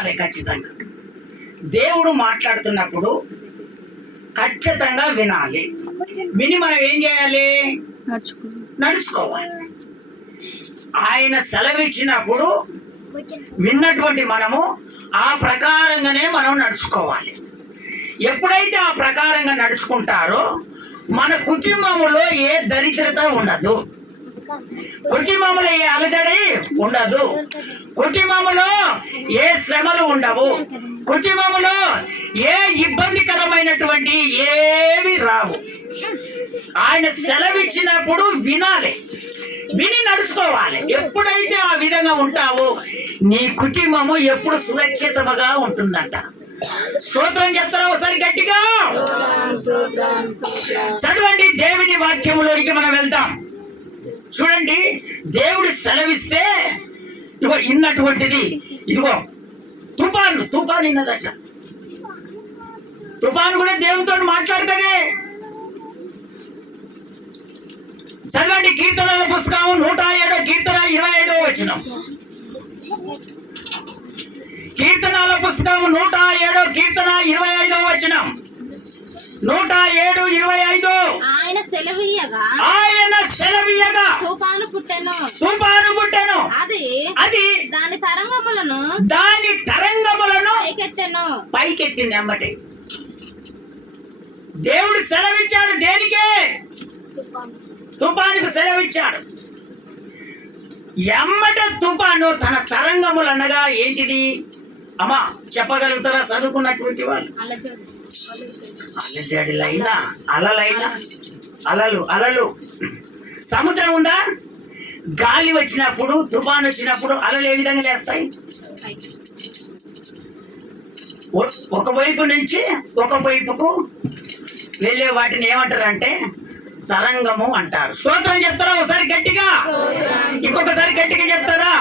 అదే ఖచ్చితంగా దేవుడు మాట్లాడుతున్నప్పుడు ఖచ్చితంగా వినాలి. విని మనం ఏం చేయాలి? నడుచుకోవాలి. ఆయన సెలవిచ్చినప్పుడు విన్నటువంటి మనము ఆ ప్రకారంగానే మనం నడుచుకోవాలి. ఎప్పుడైతే ఆ ప్రకారంగా నడుచుకుంటారో మన కుటుంబంలో ఏ దరిద్రత ఉండదు, కుటుంబంలో ఏ అలజడి ఉండదు, కుటుంబంలో ఏ శ్రమలు ఉండవు, కుటుంబంలో ఏ ఇబ్బందికరమైనటువంటి ఏవి రావు. ఆయన సెలవిచ్చినప్పుడు వినాలి, విని నడుచుకోవాలి. ఎప్పుడైతే ఆ విధంగా ఉంటావో నీ కుటుంబము ఎప్పుడు సురక్షితముగా ఉంటుందంట. స్తోత్రం చెప్తారా ఒకసారి గట్టిగా? చదవండి దేవుని వాక్యములోనికి మనం వెళ్తాం. చూడండి, దేవుడు సెలవిస్తే ఇదిగో ఇన్నటువంటిది, ఇదిగో తుఫాను ఇన్నదట. తుఫాను కూడా దేవునితో మాట్లాడుతుంది. చదవండి కీర్తనల పుస్తకం 107 కీర్తన 25వ వచనం. కీర్తనల పుస్తకం 107 కీర్తన 25వ వచనం. 107:25. ఆయన సెలవీయగా తుఫాను పుట్టెను. అది దాని తరంగములను పైకెత్తింది. అమ్మటి దేవుడు సెలవిచ్చాడు. దేనికే? తుఫానుకు సెలవిచ్చాడు. ఎమ్మట తుఫాను తన తరంగములు అనగా ఏంటిది? అమ్మా చెప్పగలుగుతారా చదువుకున్నటువంటి వాళ్ళు? అలజడిలైనా అలలైనా అలలు. సముద్రం ఉందా? గాలి వచ్చినప్పుడు, తుఫాను వచ్చినప్పుడు అలలు ఏ విధంగా లేస్తాయి? ఒక వైపు నుంచి ఒక వైపుకు వెళ్ళే వాటిని ఏమంటారంటే తరంగము అంటారు. స్తోత్రం చెప్తారా ఒకసారి గట్టిగా? ఇంకొకసారి గట్టిగా చెప్తారా?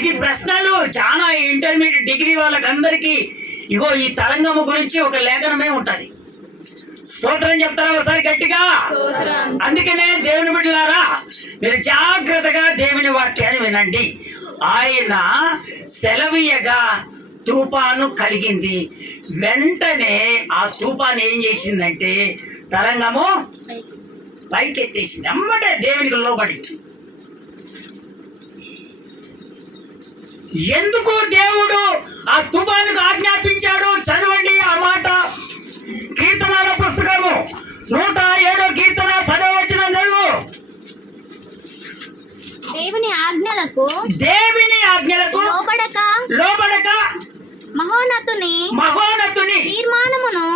ఇది ప్రశ్నలు చాలా ఇంటర్మీడియట్ డిగ్రీ వాళ్ళకందరికీ ఇగో ఈ తరంగము గురించి ఒక లేఖనమే ఉంటది. స్తోత్రం చెప్తారా ఒకసారి గట్టిగా? అందుకనే దేవుని బిడ్డలారా, మీరు జాగ్రత్తగా దేవుని వాక్యాన్ని వినండి. ఆయన సెలవీయగా తుఫాను కలిగింది. వెంటనే ఆ తుఫాను ఏం చేసిందంటే తరంగము పైకెత్తేసింది. అమ్మటే దేవునికి లోబడి. ఎందుకు దేవుడు ఆ తుఫానుకు ఆజ్ఞాపించాడు? చదవండి ఆ మాట. కీర్తనల పుస్తకము 107 కీర్తన 10వ వచనం చదువు. దేవుని ఆజ్ఞలకు లోబడక మహోన్నతుని తీర్మానమును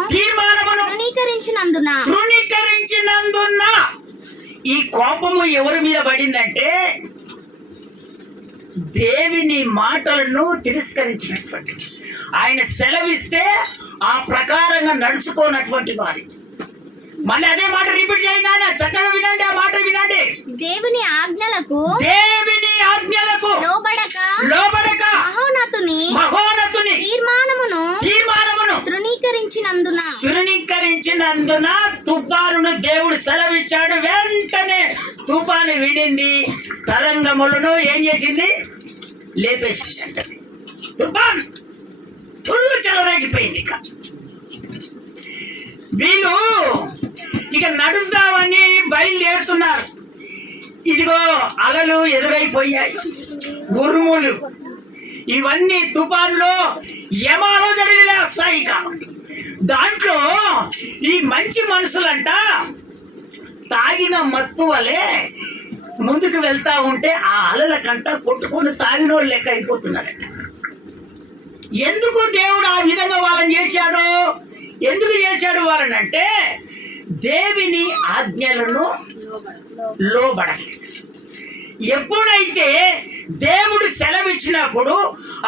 తృణీకరించినందున. ఈ కోపము ఎవరి మీద పడిందంటే దేవుని మాటలను తిరస్కరించినటువంటి, ఆయన సెలవిస్తే ఆ ప్రకారంగా నడుచుకోనటువంటి వారి. మళ్ళీ అదే మాట రిపీట్ చేయండి, చక్కగా వినండి, ఆ మాట వినండి. దేవుని ఆజ్ఞలకు లోబడక మహోన్నతుని తీర్మానమును తృణీకరించినందున తుఫానును దేవుడు సెలవిచ్చాడు. వెంటనే తుఫాను విడింది, తరంగములను ఏం చేసింది? లేపేసింది. అంటే తుఫాను ఫుల్ చెలరేగిపోయింది. వీళ్ళు ఇక నడుస్తామని బయలుదేరుతున్నారు. ఇదిగో అలలు ఎదురైపోయాయి, ఉరుములు, ఇవన్నీ తుఫాన్లో యమాలో జడిలేస్తాయి. ఇక దాంట్లో ఈ మంచి మనుషులంట తాగిన మత్తు వలె ముందుకు వెళ్తా ఉంటే ఆ అలల కంట కొట్టుకొని తాగినోళ్ళు లెక్క అయిపోతున్నారట. ఎందుకు దేవుడు ఆ విధంగా వాళ్ళని చేశాడు? ఎందుకు చేశాడు వాళ్ళని అంటే దేవుని ఆజ్ఞలను లోబడలేదు. ఎప్పుడైతే దేవుడు సెలవిచ్చినప్పుడు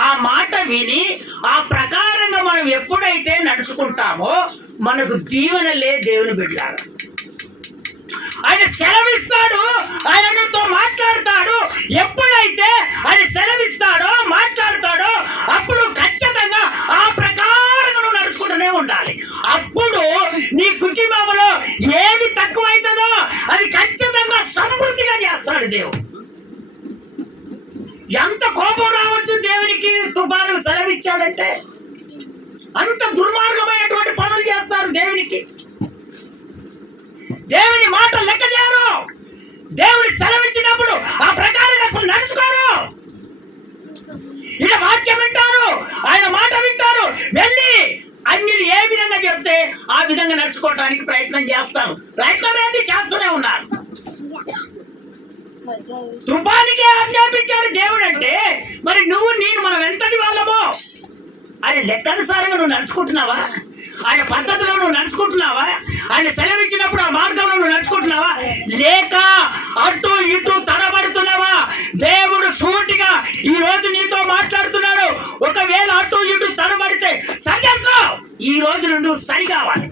ఆ మాట విని ఆ ప్రకారంగా మనం ఎప్పుడైతే నడుచుకుంటామో మనకు దీవెనలే దేవుని బిడ్డలారా. ఆయన సెలవిస్తాడు, ఆయనతో మాట్లాడతాడు. ఎప్పుడైతే ఆయన సెలవిస్తాడో మాట్లాడతాడో అప్పుడు ఖచ్చితంగా ఆ ప్రకారంగా నువ్వు నడుచుకుంటూనే ఉండాలి. అప్పుడు నీ కుటుంబంలో ఏది తక్కువైతుందో అది ఖచ్చితంగా సమృద్ధిగా చేస్తాడు దేవుడు. ఎంత కోపం రావచ్చు దేవునికి తుఫాను సెలవిచ్చి ఇచ్చాడంటే అంత దుర్మార్గమైనటువంటి పనులు చేస్తారు. దేవుని మాట లెక్క చేయరు. దేవుడి సెలవిచ్చినప్పుడు ఆ ప్రకారంగా అసలు నడుచుకోరు. ఇలా వాక్యం వింటారు, ఆయన మాట వింటారు, వెళ్ళి అన్యులు ఏ విధంగా చెప్తే ఆ విధంగా నడుచుకోవడానికి ప్రయత్నం చేస్తారు. ప్రయత్నం ఏంటి చేస్తూనే ఉన్నారు. తుఫానికి ఆజ్ఞాపించాడు దేవుడు అంటే మరి నువ్వు నేను మనం ఎంతటి వాళ్ళమో ఆయన లెక్కనుసారంగా నువ్వు నడుచుకుంటున్నావా? ఆయన పద్ధతిలో నువ్వు నడుచుకుంటున్నావా? ఆయన సెలవిచ్చినప్పుడు ఆ మార్గంలో నువ్వు నడుచుకుంటున్నావా? లేక అటు ఇటు తడబడుతున్నావా? దేవుడు సూటిగా ఈ రోజు నీతో మాట్లాడుతున్నాడు. ఒకవేళ అటు ఇటు తడబడితే సరి చేసుకో. ఈ రోజు నువ్వు సరి కావాలి.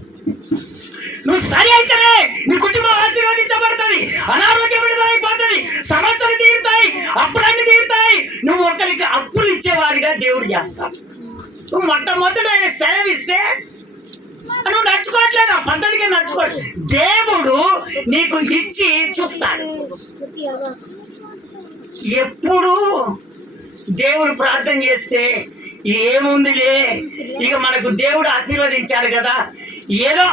నువ్వు సరి అయితేనే నీ కుటుంబం ఆశీర్వదించబడుతుంది, అనారోగ్యం విడుదలైపోతుంది, సమస్యలు తీరుతాయి, అప్పులన్నీ తీరుతాయి. నువ్వు ఒకరికి అప్పులు ఇచ్చేవారిగా దేవుడు చేస్తాడు. నువ్వు మొట్టమొదటి ఆయన సెలవిస్తే నువ్వు నడుచుకోవట్లేదు, ఆ పద్ధతిగా నడుచుకోవట్లేదు. దేవుడు నీకు ఇచ్చి చూస్తాడు. ఎప్పుడు దేవుడు ప్రార్థన చేస్తే ఏముందిలే, ఇక మనకు దేవుడు ఆశీర్వదించాడు కదా, ఏదో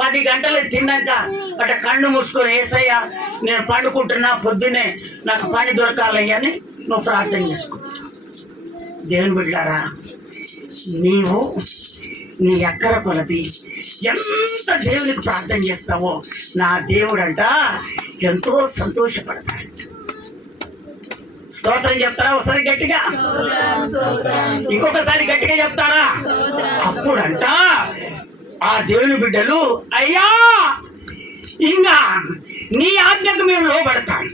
10 గంటలు తిన్నాక అట్లా కళ్ళు మూసుకొని ఏసయ్యా నేను పండుకుంటున్నా, పొద్దున్నే నాకు పని దొరకాలయ్యా అని నువ్వు ప్రార్థన చేసుకో. దేవుని బిడ్డలారా, నీవు నీ ఎక్కర కొలది ఎంత దేవునికి ప్రార్థన చేస్తావో నా దేవుడు అంట ఎంతో సంతోషపడతాడు. స్తోత్రం చెప్తారా ఒకసారి గట్టిగా? ఇంకొకసారి గట్టిగా చెప్తారా? అప్పుడంట ఆ దేవుని బిడ్డలు అయ్యా ఇంకా నీ ఆజ్ఞకు మేము లోబడతాం,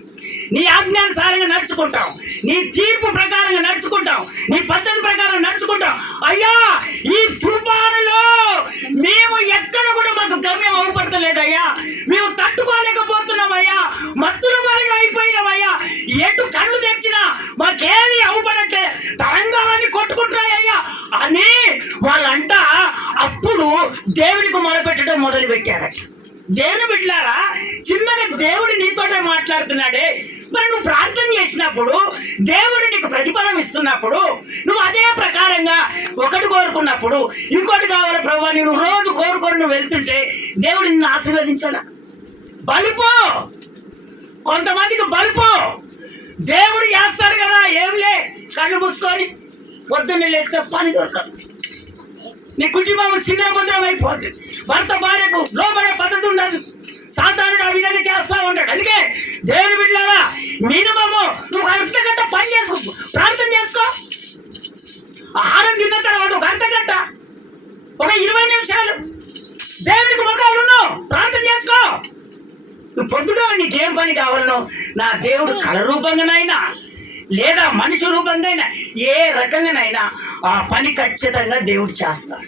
నీ ఆజ్ఞానుసారంగా నడుచుకుంటాం, నీ తీర్పు ప్రకారంగా నడుచుకుంటాం, నీ పద్ధతి ప్రకారం నడుచుకుంటాం. అయ్యా ఈ తుఫానులో మేము ఎక్కడ కూడా మాకు గమ్యం అవపడతలేదయ్యా, మేము తట్టుకోలేకపోతున్నామయ్యా, మత్తుల వారిగా అయిపోయినామయ్యా, ఎటు కళ్ళు తెచ్చినా మాకేమీ అవపడట్లే, తరంగాలన్నీ కొట్టుకుంటున్నాయ్యా అని వాళ్ళంట అప్పుడు దేవునికి మొదలుపెట్టడం మొదలు పెట్టారట. దేవుని బిడ్డలారా, చిన్నగా దేవుడు నీతోటే మాట్లాడుతున్నాడే, మరి నువ్వు ప్రార్థన చేసినప్పుడు దేవుడు నీకు ప్రతిఫలం ఇస్తున్నప్పుడు నువ్వు అదే ప్రకారంగా ఒకటి కోరుకున్నప్పుడు ఇంకోటి కావాలి ప్రభు నువ్వు రోజు కోరుకొని నువ్వు వెళ్తుంటే దేవుడు నిన్ను ఆశీర్వదించాడా? బలుపు కొంతమందికి బలుపు దేవుడు చేస్తాడు కదా, ఏంలే కళ్ళు మూసుకొని పొద్దున్నే లేస్తే పని దొరకదు, నీ కుటుంబం చిందరబందరం అయిపోతుంది, భర్త భార్యకు లోబడే పద్ధతి ఉండదు, సాధారణ ఆ విధంగా చేస్తూ ఉంటాడు. అందుకే దేవుని బిడ్డలారా, మినిమము నువ్వు అర్ధగంట పని చేసుకో, ప్రార్థన చేసుకో. ఆహారం తిన్న తర్వాత ఒక అర్ధగంట, ఒక 20 నిమిషాలు దేవునికి ముఖాలు ఉన్నావు ప్రార్థన చేసుకో. నువ్వు పొద్దుగా నీకేం పని కావాలనో నా దేవుడు కళ రూపంగానైనా లేదా మనిషి రూపంగా అయినా ఏ రకంగానైనా ఆ పని ఖచ్చితంగా దేవుడు చేస్తాడు.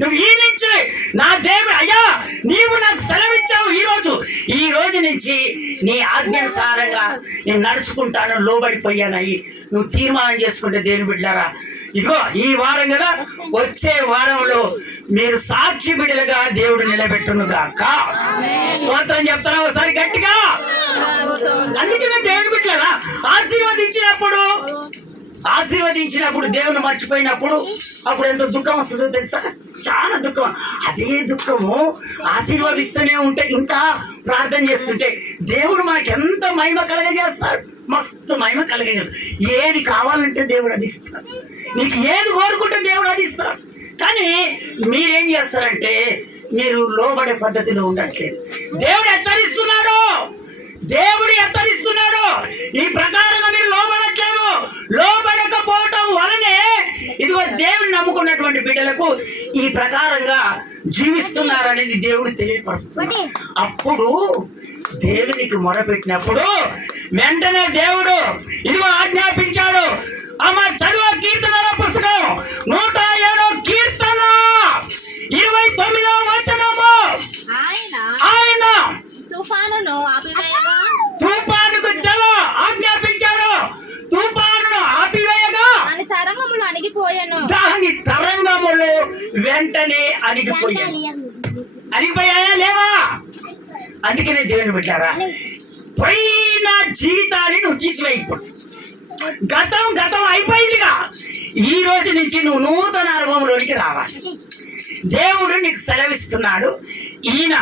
నువ్వు ఈ నుంచి నా దేవుడు అయ్యా నీవు నాకు సెలవిచ్చావు, ఈ రోజు నుంచి నీ ఆజ్ఞానుసారంగా నేను నడుచుకుంటాను, లోబడిపోయానయ్యి నువ్వు తీర్మానం చేసుకుంటే దేవుని బిడ్డలారా, ఇదిగో ఈ వారం కదా, వచ్చే వారంలో మీరు సాక్షి బిడ్డలుగా దేవుడు నిలబెట్టునుగాక. స్తోత్రం చెప్తారా ఒకసారి గట్టిగా? అందుకనే దేవుని బిడ్డలారా, ఆశీర్వదించినప్పుడు దేవుని మర్చిపోయినప్పుడు అప్పుడు ఎంత దుఃఖం వస్తుందో తెలుసా? చాలా దుఃఖం. అదే దుఃఖము ఆశీర్వదిస్తూనే ఉంటే, ఇంకా ప్రార్థన చేస్తుంటే దేవుడు మనకి ఎంత మహిమ కలగజేస్తాడు, మస్తు మహిమ కలగజేస్తాడు. ఏది కావాలంటే దేవుడు అది ఇస్తాడు, నీకు ఏది కోరుకుంటే దేవుడు అది ఇస్తాడు. కానీ మీరేం చేస్తారంటే మీరు లోబడే పద్ధతిలో ఉండట్లేదు. దేవుడు హెచ్చరిస్తున్నాడు, ఈ ప్రకారంగా మీరు లోబడట్లేదు. లోబడకపోవటం వలనే ఇదిగో దేవుని నమ్ముకున్నటువంటి బిడ్డలకు ఈ ప్రకారంగా జీవిస్తున్నారనేది దేవుడు తెలియపడుతుంది. అప్పుడు దేవునికి మొరపెట్టినప్పుడు వెంటనే దేవుడు ఇదిగో ఆజ్ఞాపించాడు. అమ్మ చదువు కీర్తనల పుస్తకం 107వ కీర్తన 29వ వచనము. ఆయన తుఫానుకు జలం ఆజ్ఞాపించాడు, తుఫానును ఆపివేయగా దాని తరంగములు వెంటనే అణిగిపోయాయా లేవా? అందుకనే దేవుని బిడ్డలారా, పోయిన జీవితాన్ని నువ్వు తీసివేయకూడదు. గతం అయిపోయిందిగా, ఈ రోజు నుంచి నువ్వు నూతన అనుభవంలోనికి రావాలి. దేవుడు నీకు సెలవిస్తున్నాడు. ఈయన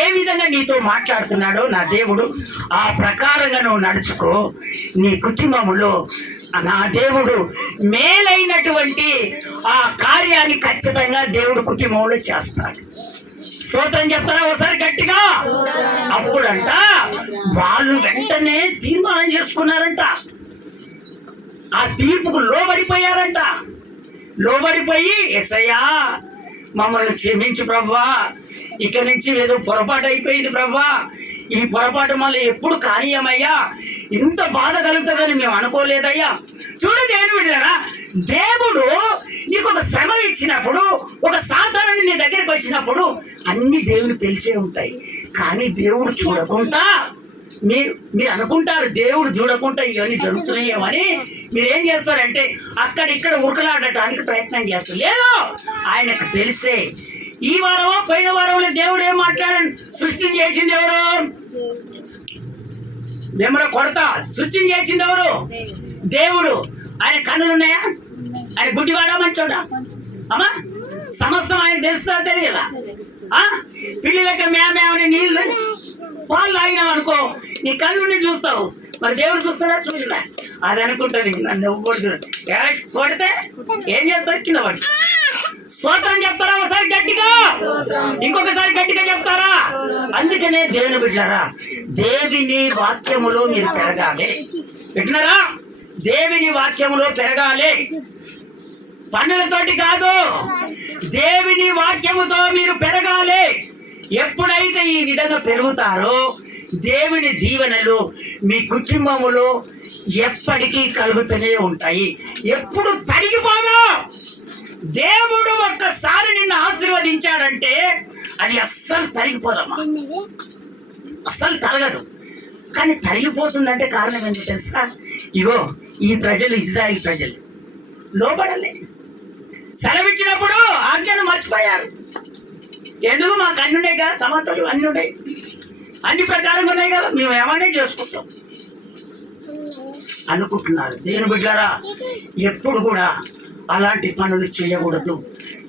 ఏ విధంగా నీతో మాట్లాడుతున్నాడో నా దేవుడు ఆ ప్రకారంగా నువ్వు నడుచుకో. నీ కుటుంబంలో నా దేవుడు మేలైనటువంటి ఆ కార్యాన్ని ఖచ్చితంగా దేవుడు కుటుంబంలో చేస్తాడు. స్తోత్రం చెప్తారా ఒకసారి గట్టిగా? అప్పుడంట వాళ్ళు వెంటనే తీర్మానం చేసుకున్నారంట, ఆ తీర్పుకు లోబడిపోయారంట. లోబడిపోయి యేసయ్యా మమ్మల్ని క్షమించు ప్రభువా, ఇక నుంచి ఏదో పొరపాటు అయిపోయింది ప్రభువా, ఈ పొరపాటు మళ్ళీ ఎప్పుడు కానీయమయ్యా, ఇంత బాధ కలుగుతుందని మేము అనుకోలేదయ్యా. చూడు దేవుని బిడ్డలారా, దేవుడు నీకు ఒక శ్రమ ఇచ్చినప్పుడు, ఒక సాధారణ నీ దగ్గరికి వచ్చినప్పుడు అన్ని దేవుని తెలిసే ఉంటాయి. కానీ దేవుడు చూడకుండా మీరు అనుకుంటారు దేవుడు చూడకుండా ఇవన్నీ జరుగుతున్నాయేమని. మీరేం చేస్తారంటే అక్కడిక్కడ ఉరకలాడటానికి ప్రయత్నం చేస్తారు. లేదు, ఆయనకు తెలిసే. ఈ వారమో పోయిన వారంలో దేవుడు ఏం మాట్లాడండి, సృష్టిని చేసింది ఎవరు? మేమరా కొడతా, సృష్టిని చేసింది ఎవరు? దేవుడు. ఆయన కన్నులు ఉన్నాయా? ఆయన గుడ్డివాడా మంచోడా? అమ్మా, సమస్తం ఆయన తెలుస్తా తెలియదా? పిల్లి లెక్క మేమేమని నీళ్ళు పాలు తాగినాం అనుకో, నీ కళ్ళుని చూస్తావు, మరి దేవుడు చూస్తాడా? చూసినా అది అనుకుంటుంది. నన్ను ఎవ్వడు కొడితే ఏం చేస్తారు? కింద పడి. స్తోత్రం చెప్తారా ఒకసారి గట్టిగా? ఇంకొకసారి గట్టిగా చెప్తారా? అందుకనే దేవుని బిడ్డలారా, దేవుని వాక్యములో మీరు పెరగాలి. వింటున్నారా? దేవుని వాక్యములో పెరగాలి, పనులతోటి కాదు, దేవుని వాక్యముతో మీరు పెరగాలి. ఎప్పుడైతే ఈ విధంగా పెరుగుతారో దేవుని దీవెనలు మీ కుటుంబములో ఎప్పటికీ కలుగుతూనే ఉంటాయి, ఎప్పుడు తరిగిపోదు. దేవుడు ఒక్కసారి నిన్ను ఆశీర్వదించాడంటే అది అస్సలు తరిగిపోదమ్మా, అస్సలు తరగదు. కానీ తరిగిపోతుందంటే కారణం ఏంటో తెలుసా? ఇగో ఈ ప్రజలు, ఇజ్రాయిల్ ప్రజలు లోబడలే. సెలవిచ్చినప్పుడు ఆజ్ఞను మర్చిపోయారు. ఎందుకు? మాకు అన్ని ఉన్నాయి కదా, సమతలు అన్ని ఉన్నాయి, అన్ని ప్రకారంగా ఉన్నాయి కదా, మేము ఏమన్నా చేసుకుంటాం అనుకుంటున్నారు. దేవుని బిడ్డలారా, ఎప్పుడు కూడా అలాంటి పనులు చేయకూడదు.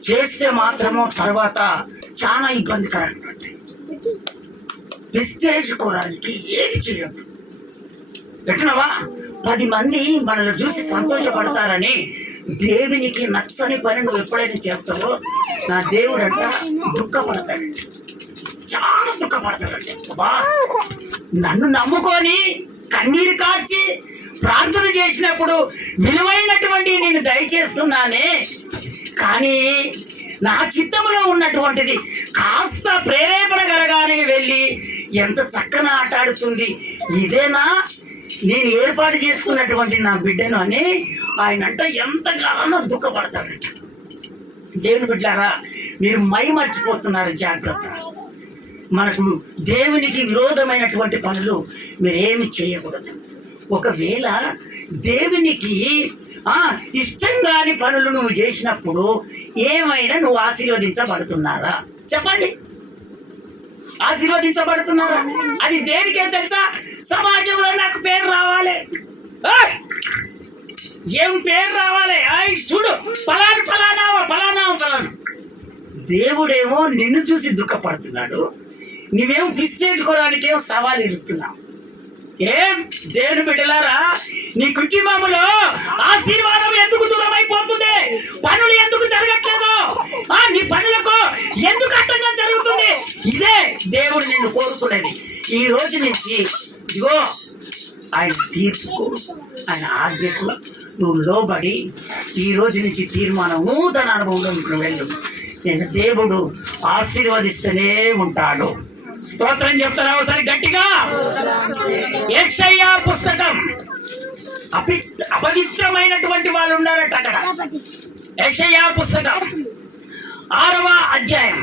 చేస్తే మాత్రము తర్వాత చాలా ఇబ్బందికరంగా ప్రెస్టేజ్ కోరానికి ఏది చేయదు. పెట్టినవా? 10 మంది మనల్ని చూసి సంతోషపడతారని దేవునికి నచ్చని పని నువ్వు ఎప్పుడైనా చేస్తావో నా దేవుడు అంట దుఃఖపడతాడండి, చాలా దుఃఖపడతాడండి. బా, నన్ను నమ్ముకొని కన్నీరు కార్చి ప్రార్థన చేసినప్పుడు విలువైనటువంటి నేను దయచేస్తున్నానే, కానీ నా చిత్తములో ఉన్నటువంటిది కాస్త ప్రేరేపణ కలగానే వెళ్ళి ఎంత చక్కగా ఆటాడుతుంది, ఇదేనా నేను ఏర్పాటు చేసుకున్నటువంటి నా బిడ్డను అని ఆయన అంట ఎంతగానో దుఃఖపడతాడంట. దేవుని బిడ్డలారా, మీరు మర్చిపోతున్నారు, జాగ్రత్త. మనకు దేవునికి విరోధమైనటువంటి పనులు మీరేమి చేయకూడదు. ఒకవేళ దేవునికి ఇష్టం కాని పనులు నువ్వు చేసినప్పుడు ఏమైనా నువ్వు ఆశీర్వదించబడుతున్నారా? చెప్పండి, ఆశీర్వదించబడుతున్నారా? అది దేనికే తెలుసా? సమాజంలో నాకు పేరు రావాలి. ఏం పేరు రావాలి? చూడు, ఫలానా ఫలానా ఫలానా ఫలానా. దేవుడేమో నిన్ను చూసి దుఃఖపడుతున్నాడు, నువ్వేమో పిచ్చేసుకోవడానికేమో సవాలు ఇస్తున్నావు. ఏం దేవుని బిడ్డలారా, నీ కుటుంబంలో ఆశీర్వాదం ఎందుకు దూరం అయిపోతుంది? పనులు ఎందుకు జరగట్లేదు? నీ పనులకు ఎందుకు అడ్డంగా జరుగుతుంది? ఇదే దేవుడు నిన్ను కోరుకునేది. ఈ రోజు నుంచి ఇగో ఆయన తీర్పుకు, ఆయన ఆజ్ఞకు నువ్వు లోబడి ఈ రోజు నుంచి తీర్మానం నూతన అనుభవంలో నువ్వు వెళ్ళు. నేను దేవుడు ఆశీర్వదిస్తూనే ఉంటాడు. స్తోత్రం చెప్తారా ఒకసారి గట్టిగా? యెషయా పుస్తకం, అపవిత్రమైనటువంటి వాళ్ళు ఉన్నారట అక్కడ. యెషయా పుస్తకం 6వ అధ్యాయం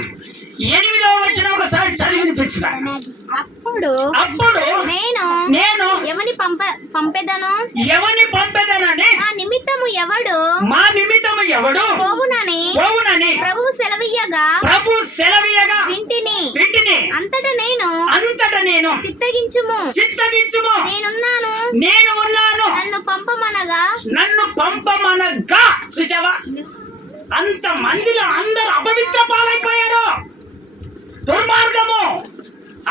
8వ వచనం ఒకసారి చదివి వినిపించిన. అప్పుడు నేను ఎవని పంపెదనని మా నిమిత్తము ఎవడు పోవునని ప్రభువు సెలవీయగా వింటిని. వీటిని అంతటా నేను చిత్తగించుము నేనున్నాను నేను ఉన్నాను నన్ను పంపమనగా చూచావా? అంత మందిలో అందరూ అపవిత్ర పాలైపోయారు. దుర్మార్గము,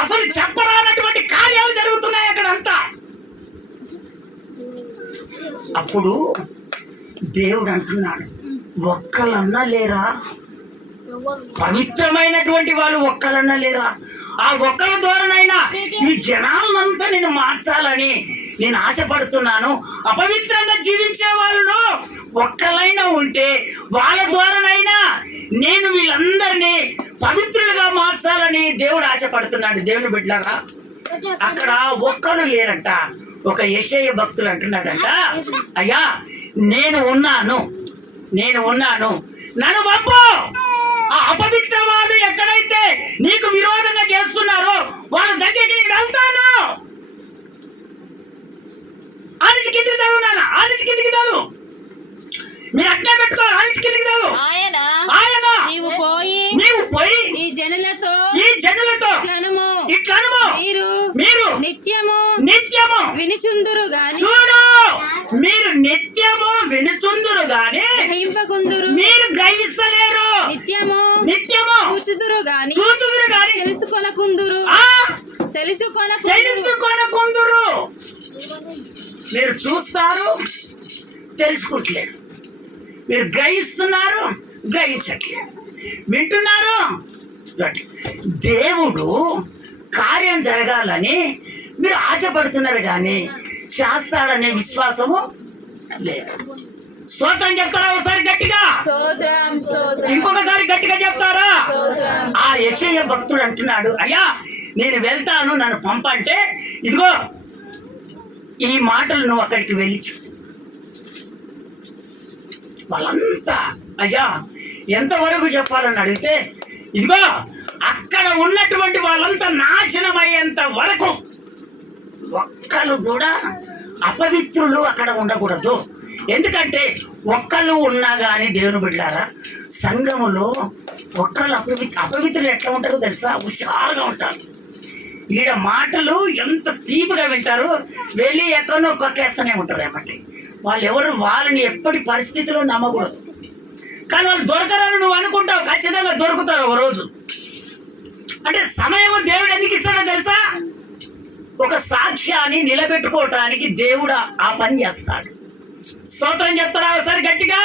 అసలు చెప్పరానటువంటి కార్యాలు జరుగుతున్నాయి అక్కడ అంతా. అప్పుడు దేవుడు అంటున్నాడు, ఒక్కలన్నా లేరా? పవిత్రమైనటువంటి వాళ్ళు ఒక్కలన్నా లేరా? ఆ ఒక్కల ద్వారానైనా ఈ జనాలంతా నేను మార్చాలని నేను ఆశపడుతున్నాను. అపవిత్రంగా జీవించే వాళ్ళు ఒక్కలైనా ఉంటే వాళ్ళ ద్వారానైనా నేను వీళ్ళందరినీ పవిత్రులుగా మార్చాలని దేవుడు ఆశపడుతున్నాడు. దేవుని బిడ్డలారా, అక్కడ ఒక్కరు లేరంట. ఒక యెషయా భక్తులు అంటున్నాడంట, అయ్యా నేను ఉన్నాను నన్ను పంపు. ఆ అపవిత్ర వాళ్ళు ఎక్కడైతే నీకు విరోధంగా చేస్తున్నారో వాళ్ళ దగ్గరికి నేను వెళ్తాను. ఆనిచి కిందికి చదువు నాన్న, ఆనిచి కిందికి చదువు. మీరు అట్లే పెట్టుకోవాలి. ఆనిచి కిందికి చదువు. ఆయన నీవు పోయి ఈ జనులతో ఇట్లనుము మీరు నిత్యము వినిచుందురు గాని చూడు, మీరు నిత్యము వినుచుందురు గాని గ్రహింపకుందురు, మీరు గ్రహిస్తలేరు. నిత్యము చూచుదురు గాని తెలుసుకొనకుందురు. మీరు చూస్తారు, తెలుసుకుంటలేరు. మీరు గ్రహిస్తున్నారు, గ్రహించట్లేదు. వింటున్నారు. దేవుడు కార్యం జరగాలని మీరు ఆశపడుతున్నారు కానీ చేస్తాడనే విశ్వాసము లేదు. స్తోత్రం చెప్తారా ఒకసారి గట్టిగా? ఇంకొకసారి గట్టిగా చెప్తారా? ఆ యెషయా భక్తుడు అంటున్నాడు, అయ్యా నేను వెళ్తాను, నన్ను పంపంటే ఇదిగో ఈ మాటలు నువ్వు అక్కడికి వెళ్ళి చెప్పు. వాళ్ళంతా అయ్యా ఎంతవరకు చెప్పాలని అడిగితే, ఇదిగో అక్కడ ఉన్నటువంటి వాళ్ళంతా నాశనం అయ్యేంత వరకు ఒక్కళ్ళు కూడా అపవిత్రులు అక్కడ ఉండకూడదు. ఎందుకంటే ఒక్కళ్ళు ఉన్నా కానీ దేవుని బిడ్డలారా, సంఘములో ఒక్కళ్ళు అపవిత్రులు ఎట్లా ఉంటారో తెలుసా? హుషారుగా ఉంటారు. ఈడ మాటలు ఎంత తీపిగా వింటారు, వెళ్ళి ఎక్కడో కొక్కేస్తూనే ఉంటారు. ఏమంటే వాళ్ళు ఎవరు వాళ్ళని ఎప్పటి పరిస్థితిలో నమ్మకూడదు. కానీ వాళ్ళు దొరకరని నువ్వు అనుకుంటావు, ఖచ్చితంగా దొరుకుతారు ఒక రోజు. అంటే సమయం దేవుడు ఎందుకు ఇస్తాడో తెలుసా? ఒక సాక్ష్యాన్ని నిలబెట్టుకోవటానికి దేవుడు ఆ పని చేస్తాడు. స్తోత్రం చెప్తారా ఒకసారి గట్టిగా?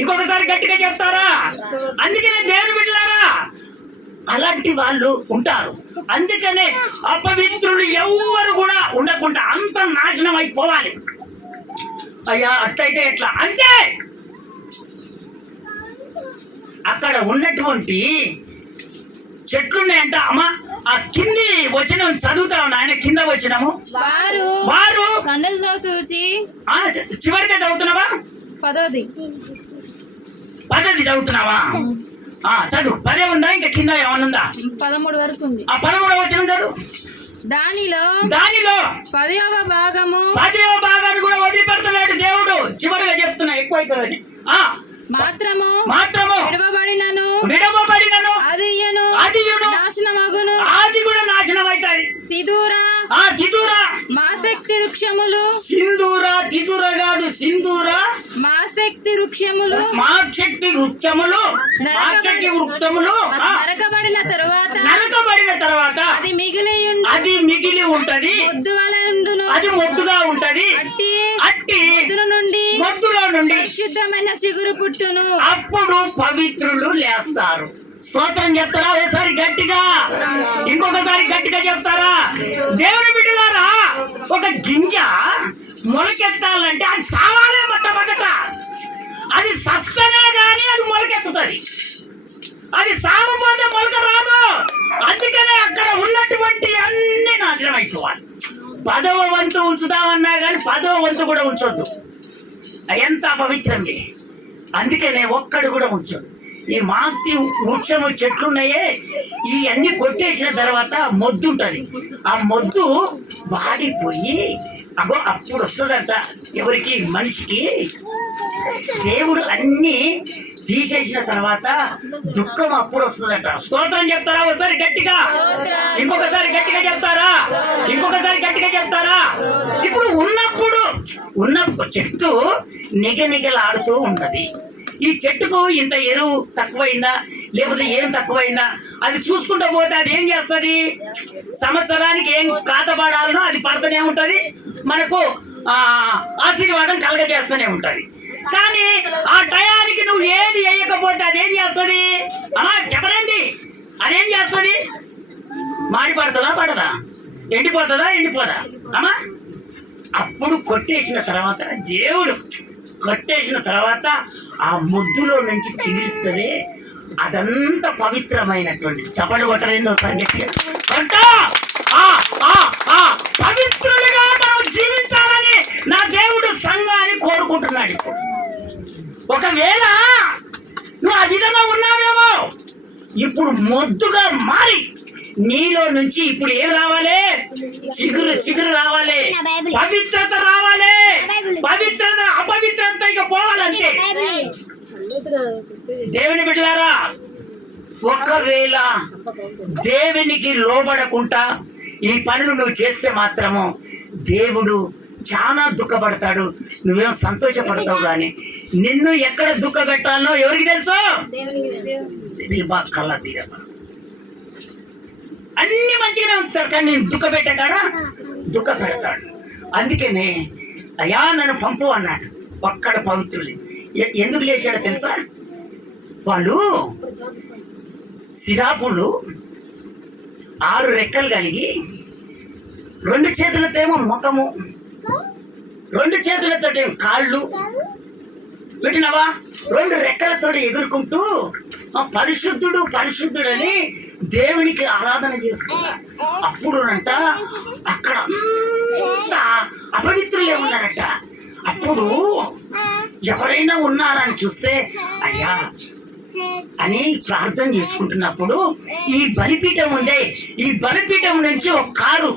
ఇంకొకసారి గట్టిగా చెప్తారా? అందుకనే దేవుని బిడ్డలారా అలాంటి వాళ్ళు ఉంటారు. అందుకనే అపవిత్రులు ఎవ్వరు కూడా ఉండకుండా అంత నాశనం అయిపోవాలి. అయ్యా అట్లయితే ఎట్లా? అంతే. అక్కడ ఉన్నటువంటి చెట్లున్నాయంట. అమ్మ ఆ కింది వచనం చదువుతా ఉన్నా, ఆయన కింద వచ్చినము వారు కన్నులతో చూచి చివరిదే చదువుతున్నావా? 10ది చదువుతున్నావా? చదువు. 10 ఉందా? ఇంకా కింద ఏమనుందా? 13 వరకు ఉంది. ఆ 13వ వచనం చదువు. దానిలో 10వ భాగాన్ని కూడా వదిలిపెడతలేడు దేవుడు. చివరిగా చెప్తున్నా, ఎక్కువ అవుతుందని. మాత్రము విడవబడినను అదియును నాశనమగును. అది కూడా నాశనం అవుతాయి. సిదూరా మాశక్తి వృక్షములు, సింధూరా తిదుర కాదు, సింధూరా మాశక్తి వృక్షములు నరకబడిన తరువాత అది మిగిలి ఉంటది. అది మొద్దుగా ఉంటది. అట్టి మొద్దులో నుండి శుద్ధమైన చిగురు పుట్టును. అప్పుడు పవిత్రులు లేస్తారు. స్తోత్రం చెప్తారా ఒకసారి గట్టిగా? ఇంకొకసారి గట్టిగా చెప్తారా? దేవుని బిడ్డలారా, ఒక గింజ మొలకెత్తాలంటే అది సావాలే మొట్టమొదట. అది సస్తనే గాని అది మొలకెత్తుతుంది. అది సావపోతే మొలక రాదు. అందుకనే అక్కడ ఉన్నటువంటి అన్ని నాశనం అయిపోవాలి. 10వ వంతు ఉంచుదామన్నా కానీ 10వ వంతు కూడా ఉంచొద్దు. ఎంత అపవిత్రండి. అందుకనే ఒక్కడు కూడా ఉంచొద్దు. ఈ మాక్తి వృక్షము చెట్లున్నాయే, ఇవన్నీ కొట్టేసిన తర్వాత మొద్దు ఉంటుంది. ఆ మొద్దు వాడిపోయి అప్పుడు వస్తుందంట ఎవరికి? మనిషికి. దేవుడు అన్ని తీసేసిన తర్వాత దుఃఖం అప్పుడు వస్తుందట. స్తోత్రం చెప్తారా ఒకసారి గట్టిగా? ఇంకొకసారి గట్టిగా చెప్తారా? ఇంకొకసారి గట్టిగా చెప్తారా? ఇప్పుడు ఉన్న చెట్టు నిగనిగలాడుతూ ఉంటది. ఈ చెట్టుకు ఇంత ఎరువు తక్కువైందా లేకపోతే ఏం తక్కువైందా అది చూసుకుంటూ పోతే అది ఏం చేస్తుంది? సంవత్సరానికి ఏం కాతపడాలనో అది పడుతూనే ఉంటుంది, మనకు ఆశీర్వాదం కలగజేస్తూనే ఉంటుంది. కానీ ఆ టయానికి నువ్వు ఏది వేయకపోతే అదేం చేస్తుంది? అమ్మా చెప్పరండి, అదేం చేస్తుంది? మాడిపడుతుందా పడదా? ఎండిపోదా? అమ్మా అప్పుడు కొట్టేసిన తర్వాత దేవుడు కొట్టేసిన తర్వాత ఆ ముద్దులో నుంచి చిగురిస్తుంది. అదంతా పవిత్రమైనటువంటి చపడు కొట్టలేదో సంగతి పవిత్రులుగా మనం జీవించాలని నా దేవుడు సంఘాన్ని కోరుకుంటున్నాడు. ఇప్పుడు ఒకవేళ నువ్వు ఆ విధంగా ఉన్నావేమో, ఇప్పుడు మొద్దుగా మారి నీలో నుంచి ఇప్పుడు ఏం రావాలి? చిగురు రావాలి, పవిత్రత రావాలి. పవిత్రత అపవిత్రత ఇక పోవాలంటే. దేవుని బిడ్డలారా, ఒకవేళ దేవునికి లోబడకుండా ఈ పనులు నువ్వు చేస్తే మాత్రము దేవుడు చాలా దుఃఖపడతాడు. నువ్వేం సంతోషపడతావు. కానీ నిన్ను ఎక్కడ దుఃఖ పెట్టాలనో ఎవరికి తెలుసు? కళ్ళ తీర అన్ని మంచిగానే ఉంచుతాడు, కానీ నేను దుఃఖ పెట్టాడా దుఃఖ పెడతాడు. అందుకనే అయ్యా నన్ను పంపు అన్నాడు. ఒక్కడ పవిత్రులు ఎందుకు లేచాడో తెలుసా? వాళ్ళు సిరాపులు 6 రెక్కలు కలిగి 2 చేతులతోమో ముఖము, 2 చేతులతో కాళ్ళు పెట్టినవా, 2 రెక్కలతో ఎగురుకుంటూ పరిశుద్ధుడని దేవునికి ఆరాధన చేస్తున్నారు. అప్పుడునంట అక్కడ అంతా అపవిత్రులే ఉన్నారట. అప్పుడు ఎవరైనా ఉన్నారని చూస్తే అయ్యా అని ప్రార్థన చేసుకుంటున్నప్పుడు ఈ బలిపీఠం ఉందే, ఈ బలిపీఠం నుంచి ఒక కారు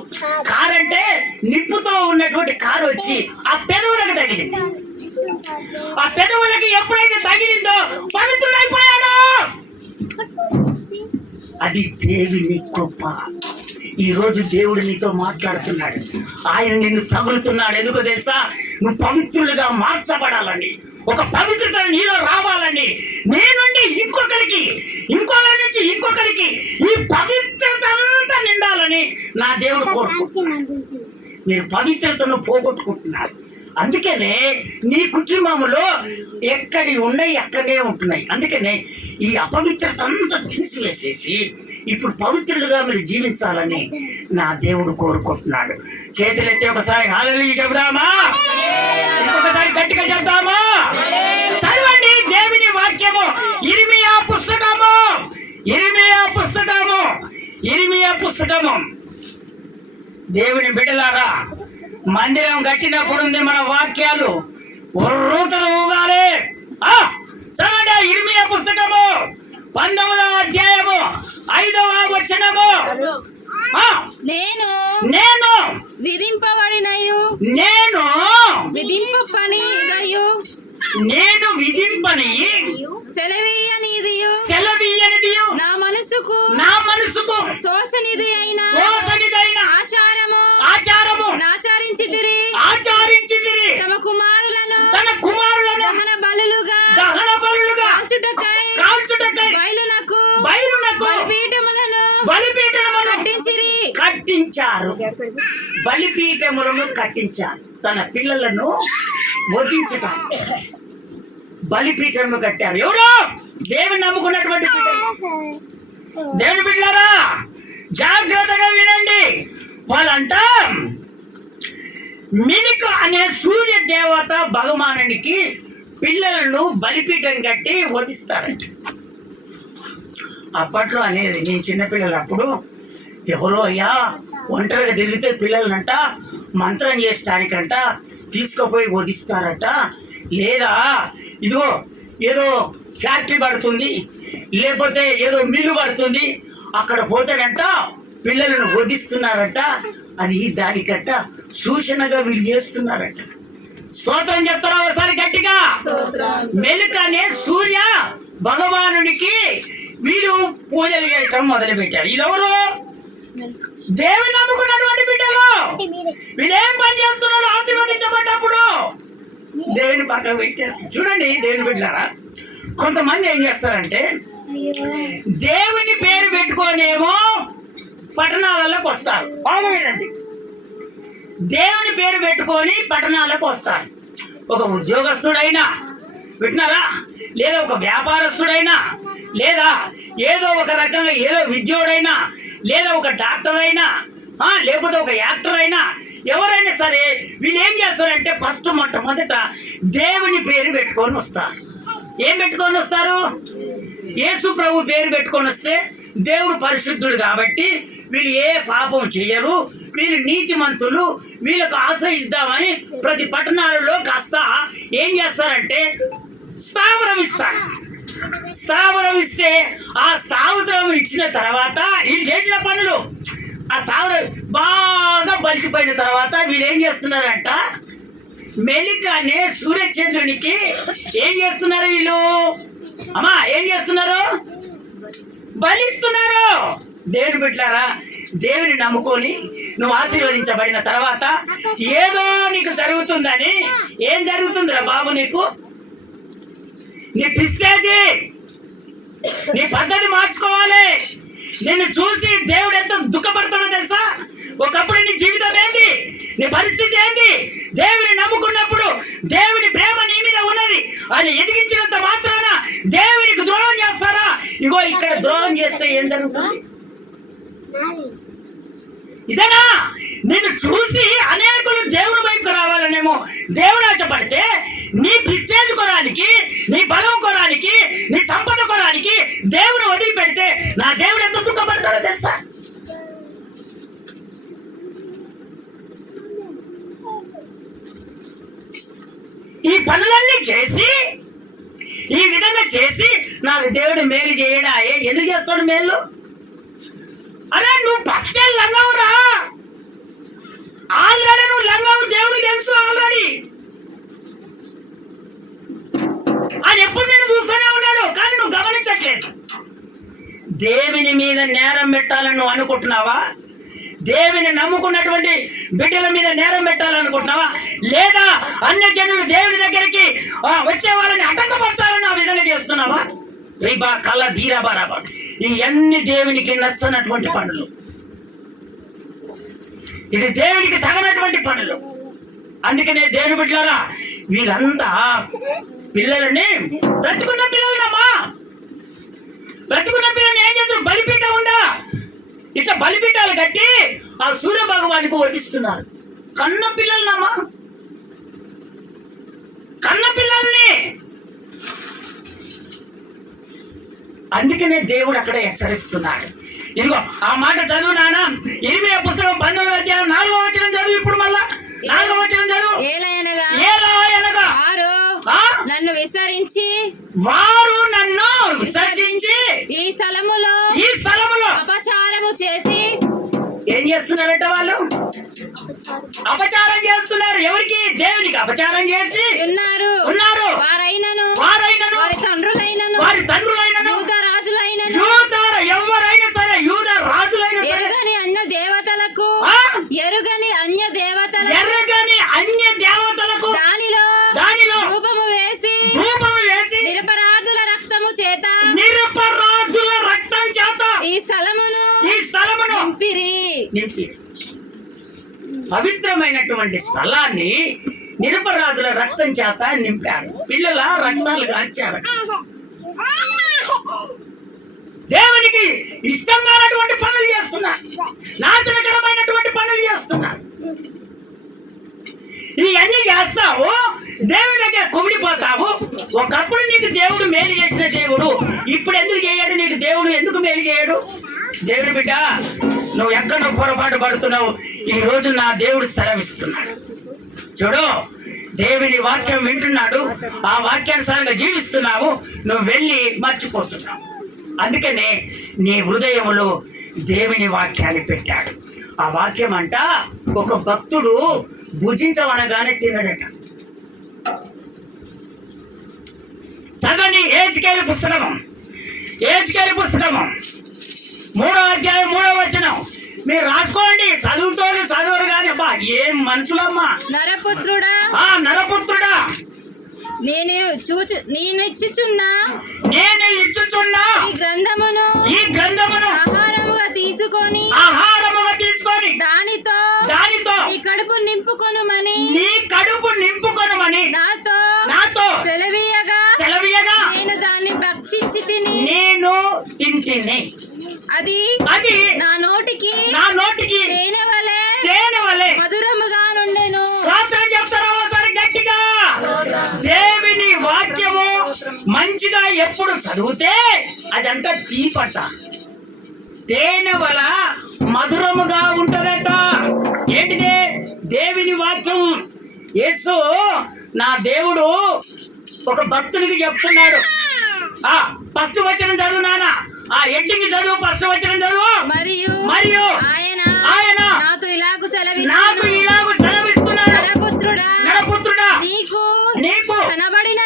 అంటే నిప్పుతో ఉన్నటువంటి కారు వచ్చి ఆ పెదవులకు తగిలింది. ఆ పెదవులకి ఎప్పుడైతే తగిలిందో పవిత్రుడైపోయాడు. అది దేవుని కృప. ఈరోజు దేవుడు నీతో మాట్లాడుతున్నాడు. ఆయన నిన్ను తగులుతున్నాడు. ఎందుకో తెలుసా? నువ్వు పవిత్రులుగా మార్చబడాలని, ఒక పవిత్రత నీలో రావాలని, నీ నుండి ఇంకొకరికి నుంచి ఇంకొకరికి ఈ పవిత్రత అంతా నిండాలని నా దేవుడు కోరుకుంటున్నాడు. మీరు పవిత్రతను పోగొట్టుకుంటున్నారు. అందుకనే నీ కుటుంబంలో ఎక్కడి ఉన్నాయి అక్కడనే ఉంటున్నాయి. అందుకనే ఈ అపవిత్రత అంతా తీసివేసేసి ఇప్పుడు పవిత్రులుగా మీరు జీవించాలని నా దేవుడు కోరుకుంటున్నాడు. చేతులెత్తి ఒకసారి హల్లెలూయా చెబుదామా? ఇంకొకసారి గట్టిగా చెప్తామా? చదవండి దేవుని వాక్యము. ఇర్మియా పుస్తకము. దేవుని బిడ్డలారా, మందిరం కట్టినప్పుడు ఉంది మన వాక్యాలు ఉర్రూతలు ఊగాలి. చదవండి ఇర్మియా పుస్తకము 19వ అధ్యాయము 5వ వచనము. నేను విధింపబడినయు నేను విధింపని సెలవీయనిదియు నా మనసుకు తోచనిది అయిన ఆచారము ఆచరించితిరి. తన కుమారులను దహన బలులుగా కాల్చుటకై బయలునకు బలిపీఠములను కట్టించారు. బలిపీఠములను కట్టించారు. తన పిల్లలను వధించటం బలిపీఠమును కట్టారు. ఎవరు? దేవుని నమ్ముకున్నటువంటి దేవుని బిడ్డలారా, జాగ్రత్తగా వినండి. వాళ్ళంట మినుక అనే సూర్య దేవత భగవానునికి పిల్లలను బలిపీఠం కట్టి వధిస్తారంట. అప్పట్లో అనేది నేను చిన్నపిల్లలు అప్పుడు ఎవరో అయ్యా ఒంటరిగా తిరిగితే పిల్లలనంట మంత్రం చేస్తానికంట తీసుకుపోయి వధిస్తారట. లేదా ఇదిగో ఏదో ఫ్యాక్టరీ పడుతుంది, లేకపోతే ఏదో మిల్లు పడుతుంది, అక్కడ పోతేనంట పిల్లలను వధిస్తున్నారట. అది దానికట్ట సూచనగా వీళ్ళు చేస్తున్నారట. స్తోత్రం చెప్తారా ఒకసారి గట్టిగా? మెలుక అనే సూర్య భగవానునికి వీళ్ళు పూజలు చేయటం మొదలుపెట్టారు. వీళ్ళెవరు? దేవుని నమ్ముకున్నటువంటి బిడ్డలు. వీళ్ళేం పని చేస్తున్నారు? ఆశీర్వదించబడ్డప్పుడు దేవుని పక్కన పెట్టారు. చూడండి దేవుని బిడ్డలారా, కొంతమంది ఏం చేస్తారంటే దేవుని పేరు పెట్టుకోనేమో పట్టణాలలోకి వస్తారు. బాగా వినండి, దేవుని పేరు పెట్టుకొని పట్టణాలకు వస్తారు. ఒక ఉద్యోగస్తుడైనా వింటున్నారా, లేదా ఒక వ్యాపారస్తుడైనా, లేదా ఏదో ఒక రకంగా ఏదో విద్యుడైనా, లేదా ఒక డాక్టర్ అయినా, లేకపోతే ఒక యాక్టర్ అయినా, ఎవరైనా సరే వీళ్ళు ఏం చేస్తారంటే ఫస్ట్ మొట్టమొదట దేవుని పేరు పెట్టుకొని వస్తారు. ఏం పెట్టుకొని వస్తారు? యేసు ప్రభు పేరు పెట్టుకొని వస్తే దేవుడు పరిశుద్ధుడు కాబట్టి వీళ్ళు ఏ పాపం చేయరు, వీళ్ళు నీతిమంతులు, వీళ్ళకు ఆశ్రయిద్దామని ప్రతి పట్టణాలలో కాస్త ఏం చేస్తారంటే స్థావరం ఇస్తారు. స్థావరం ఇస్తే ఆ స్థావరం ఇచ్చిన తర్వాత వీళ్ళు చేసిన పనులు ఆ స్థావరం బాగా బలిసిపోయిన తర్వాత వీళ్ళు ఏం చేస్తున్నారంట, మెలికనే సూర్యచంద్రునికి ఏం చేస్తున్నారు వీళ్ళు? అమ్మా ఏం చేస్తున్నారు? బలిస్తున్నారు. దేవుని బిడ్డలారా, దేవుని నమ్ముకొని నువ్వు ఆశీర్వదించబడిన తర్వాత ఏదో నీకు జరుగుతుందని, ఏం జరుగుతుందిరా బాబు నీకు? నీ ప్రిస్టేజీ, నీ పద్ధతి మార్చుకోవాలి. నిన్ను చూసి దేవుడు ఎంత దుఃఖపడతాడో తెలుసా? ఒకప్పుడు నీ జీవితం ఏంది, నీ పరిస్థితి ఏంది? దేవుని నమ్ముకున్నప్పుడు దేవుని ప్రేమ నీ మీద ఉన్నది అని ఎదిగించినంత మాత్రాన దేవునికి ద్రోహం చేస్తారా? ఇగో ఇక్కడ ద్రోహం చేస్తే ఏం జరుగుతుంది? ఇదేనా? నిన్ను చూసి అనేకులు దేవుని వైపుకు రావాలనేమో దేవుడు ఆశపడితే నీ ప్రిస్టేజ్ కొరానికి, నీ బలం కొరానికి, నీ సంపద కొరానికి దేవుని వదిలిపెడితే నా దేవుడు ఎంత దుఃఖపడతాడో తెలుసా? ఈ పనులన్నీ చేసి ఈ విధంగా చేసి నాకు దేవుడు మేలు చేయడా? ఎందుకు చేస్తాడు మేలు? అరే నువ్వు ఫస్ట్ లంగవురా, ఆల్రెడీ నువ్వు లంగవు, దేవుడు తెలుసు ఆల్రెడీ. ఆయన ఎప్పుడు నేను చూస్తూనే ఉన్నాడు, కానీ నువ్వు గమనించట్లేదు. దేవుని మీద నేరం పెట్టాలని నువ్వు అనుకుంటున్నావా? దేవుని నమ్ముకున్నటువంటి బిడ్డల మీద నేరం పెట్టాలనుకుంటున్నావా? లేదా అన్యజనులు దేవుని దగ్గరికి వచ్చే వాళ్ళని అటంకపరచాలని ఆ విధంగా చేస్తున్నావా? రిబా కళ్ళ ధీరా బరాబా, ఇవన్నీ దేవునికి నచ్చనటువంటి పనులు. ఇది దేవునికి తగనటువంటి పనులు. అందుకనే దేవుని బిడ్డలారా, వీళ్ళంతా పిల్లలని బ్రతుకున్న పిల్లలనమ్మా, బ్రతుకున్న పిల్లల్ని ఏం చేస్తారు? బలిపీఠ ఉందా? ఇట్లా బలిపీఠాలు కట్టి ఆ సూర్య భగవానికి వధిస్తున్నారు. కన్న పిల్లలనమ్మా, కన్న పిల్లల్ని. అందుకనే దేవుడు అక్కడ హెచ్చరిస్తున్నాడు. ఇదిగో ఆ మాట చదువు నాన్న. ఇరిమియా పుస్తకం 19వ అధ్యాయం 4వ వచనం చదువు. ఇప్పుడు మళ్ళా 4వ వచనం చదువు. ఏలయనగా నన్ను విసరించి ఈ స్థలములో అపచారము చేసి ఏం చేస్తున్నారట? వాళ్ళు అపచారం చేస్తున్నారు. ఎవరికి? దేవునికి అపచారం చేసి ఉన్నారు. వారైనను వారి తండ్రులైనను ఎవరైనా సరే యూద రాజులైన ఎరుగని అన్య దేవతలకు దానిలో ధూపము వేసి నిరపరాధుల రక్తం చేత ఈ స్థలమును నింపిరి. పవిత్రమైనటువంటి స్థలాన్ని నిరపరాధుల రక్తం చేత నింపారు. పిల్లల రక్తాలు కాల్చారు. దేవునికి ఇష్టం కానటువంటి పనులు చేస్తున్నారు, నాశనకరమైనటువంటి పనులు చేస్తున్నారు. ఇవన్నీ చేస్తావు, దేవుడి దగ్గర కుమిడిపోతావు. ఒకప్పుడు నీకు దేవుడు మేలు చేసిన దేవుడు ఇప్పుడు ఎందుకు చేయడు? నీకు దేవుడు ఎందుకు మేలు చేయడు? దేవుడి బిడ్డ, నువ్వు ఎక్కడ పొరపాటు పడుతున్నావు? ఈ రోజు నా దేవుడు సెలవిస్తున్నాడు. చూడు, దేవుని వాక్యం వింటున్నాడు, ఆ వాక్యానుసారంగా జీవిస్తున్నావు, నువ్వు వెళ్ళి మర్చిపోతున్నావు. అందుకనే నీ హృదయములో దేవుని వాక్యాన్ని పెట్టాడు. ఆ వాక్యం అంట ఒక భక్తుడు భుజించవనగానే తినడట. చదవండి ఏజ్కేలు పుస్తకము 3వ అధ్యాయం 3వ వచనం. మీరు రాసుకోండి, చదువురు కానీ అబ్బా ఏం మనుషులమ్మా. నరపుత్రుడా, నరపుత్రుడా, నేను ఇచ్చుచున్నా ఈ గ్రంథమును ఆహారముగా తీసుకొని దానితో నీ కడుపు నింపుకొనుమని నాతో సెలవీయగా నేను దాన్ని భక్షించి నేను తింటిని. అది నా నోటికి తేనె వలె మధురముగా నుండెను. స్తోత్రం చెప్తారా ఒకసారి గట్టిగా? దేవుని వాక్యము మంచిగా ఎప్పుడు చదివితే అదంట తీపట, తేనె వల మధురముగా ఉంటదట. ఏంటిదే? దేవుని వాక్యం. యేసు నా దేవుడు ఒక భక్తునికి చెప్తున్నాడు. ఫస్ట్ వచనం చదువు నాన్న, ఎడ్డింగ్ చదువు, ఫస్ట్ వచనం చదువు. మరియు ఆయన నాతో ఇలాగు సెలవిస్తున్నాడు, నరపుత్రుడా, నీకు కనబడిన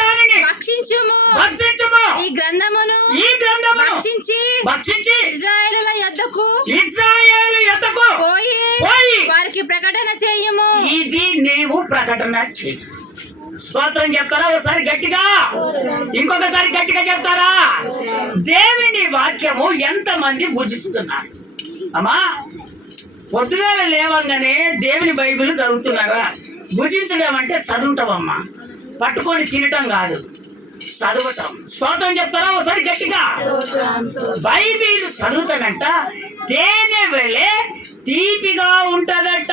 దానిని భక్షించుము. ఈ గ్రంథమును భక్షించి ఇశ్రాయేలుల యొద్దకు పోయి వారికి ప్రకటన చేయము. ఇది నీవు ప్రకటన చెయ్యి. స్తోత్రం చెప్తారా ఒకసారి గట్టిగా? ఇంకొకసారి గట్టిగా చెప్తారా? దేవుని వాక్యము ఎంతమంది భుజిస్తున్నారు అమ్మా? పొద్దుగాల లేవంగానే దేవుని బైబిల్ చదువుతున్నారా? భుజించడం అంటే చదువుతావమ్మా, పట్టుకొని తినటం కాదు, చదవటం. స్తోత్రం చెప్తారా ఒకసారి గట్టిగా? బైబిల్ చదువుతానంట తేనె వేళే తీపిగా ఉంటదట.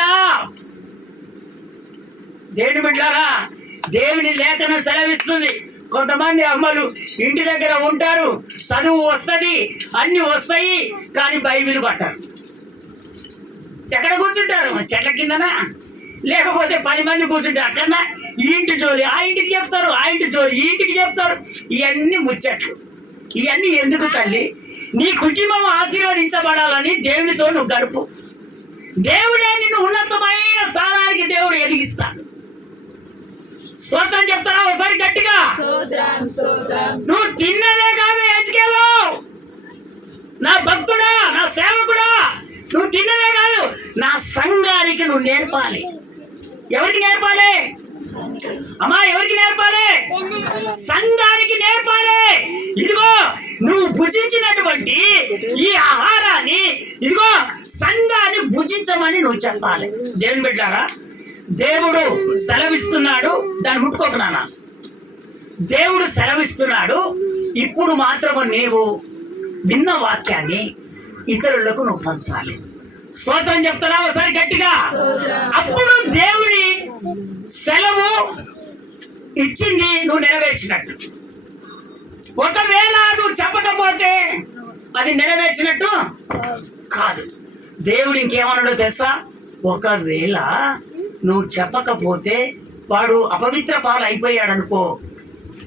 దేవుని బిడ్డలారా, దేవుని లేఖనం సెలవిస్తుంది. కొంతమంది అమ్మలు ఇంటి దగ్గర ఉంటారు, చదువు వస్తుంది, అన్ని వస్తాయి, కానీ బైబిల్ పట్టారు. ఎక్కడ కూర్చుంటారు? చెట్ల కిందనా? లేకపోతే 10 మంది కూర్చుంటారు అక్కడ. ఈ ఇంటి జోలి ఆ ఇంటికి చెప్తారు, ఆ ఇంటి జోలి ఈ ఇంటికి చెప్తారు. ఇవన్నీ ముచ్చట్లు. ఇవన్నీ ఎందుకు తల్లి? నీ కుటుంబం ఆశీర్వదించబడాలని దేవునితో నువ్వు గడుపు. దేవుడే నిన్ను ఉన్నతమైన స్థానానికి దేవుడు ఎదిగిస్తాడు. స్తోత్రం చెప్తారా ఒకసారి గట్టిగా? నువ్వు తిన్నదే కాదు ఎజ్కేలు, నా భక్తుడా, నా సేవకుడా, నువ్వు తిన్నదే కాదు, నా సంఘానికి నువ్వు నేర్పాలి. ఎవరికి నేర్పాలి అమ్మా? ఎవరికి నేర్పాలి? సంఘానికి నేర్పాలి. ఇదిగో నువ్వు భుజించినటువంటి ఈ ఆహారాన్ని ఇదిగో సంఘాన్ని భుజించమని నువ్వు చెప్పాలి. దేవుని బిడ్డలారా, దేవుడు సెలవిస్తున్నాడు, దాన్ని ముట్టుకోకు నాన్న. దేవుడు సెలవిస్తున్నాడు. ఇప్పుడు మాత్రము నీవు విన్న వాక్యాన్ని ఇతరులకు నువ్వు పంచాలి. స్తోత్రం చెప్తారా ఒకసారి గట్టిగా? అప్పుడు దేవుని సెలవు ఇచ్చింది నువ్వు నెరవేర్చినట్టు. ఒకవేళ నువ్వు చెప్పకపోతే అది నెరవేర్చినట్టు కాదు. దేవుడు ఇంకేమన్నాడో తెలుసా? ఒకవేళ నువ్వు చెప్పకపోతే వాడు అపవిత్ర పాలు అయిపోయాడు అనుకో,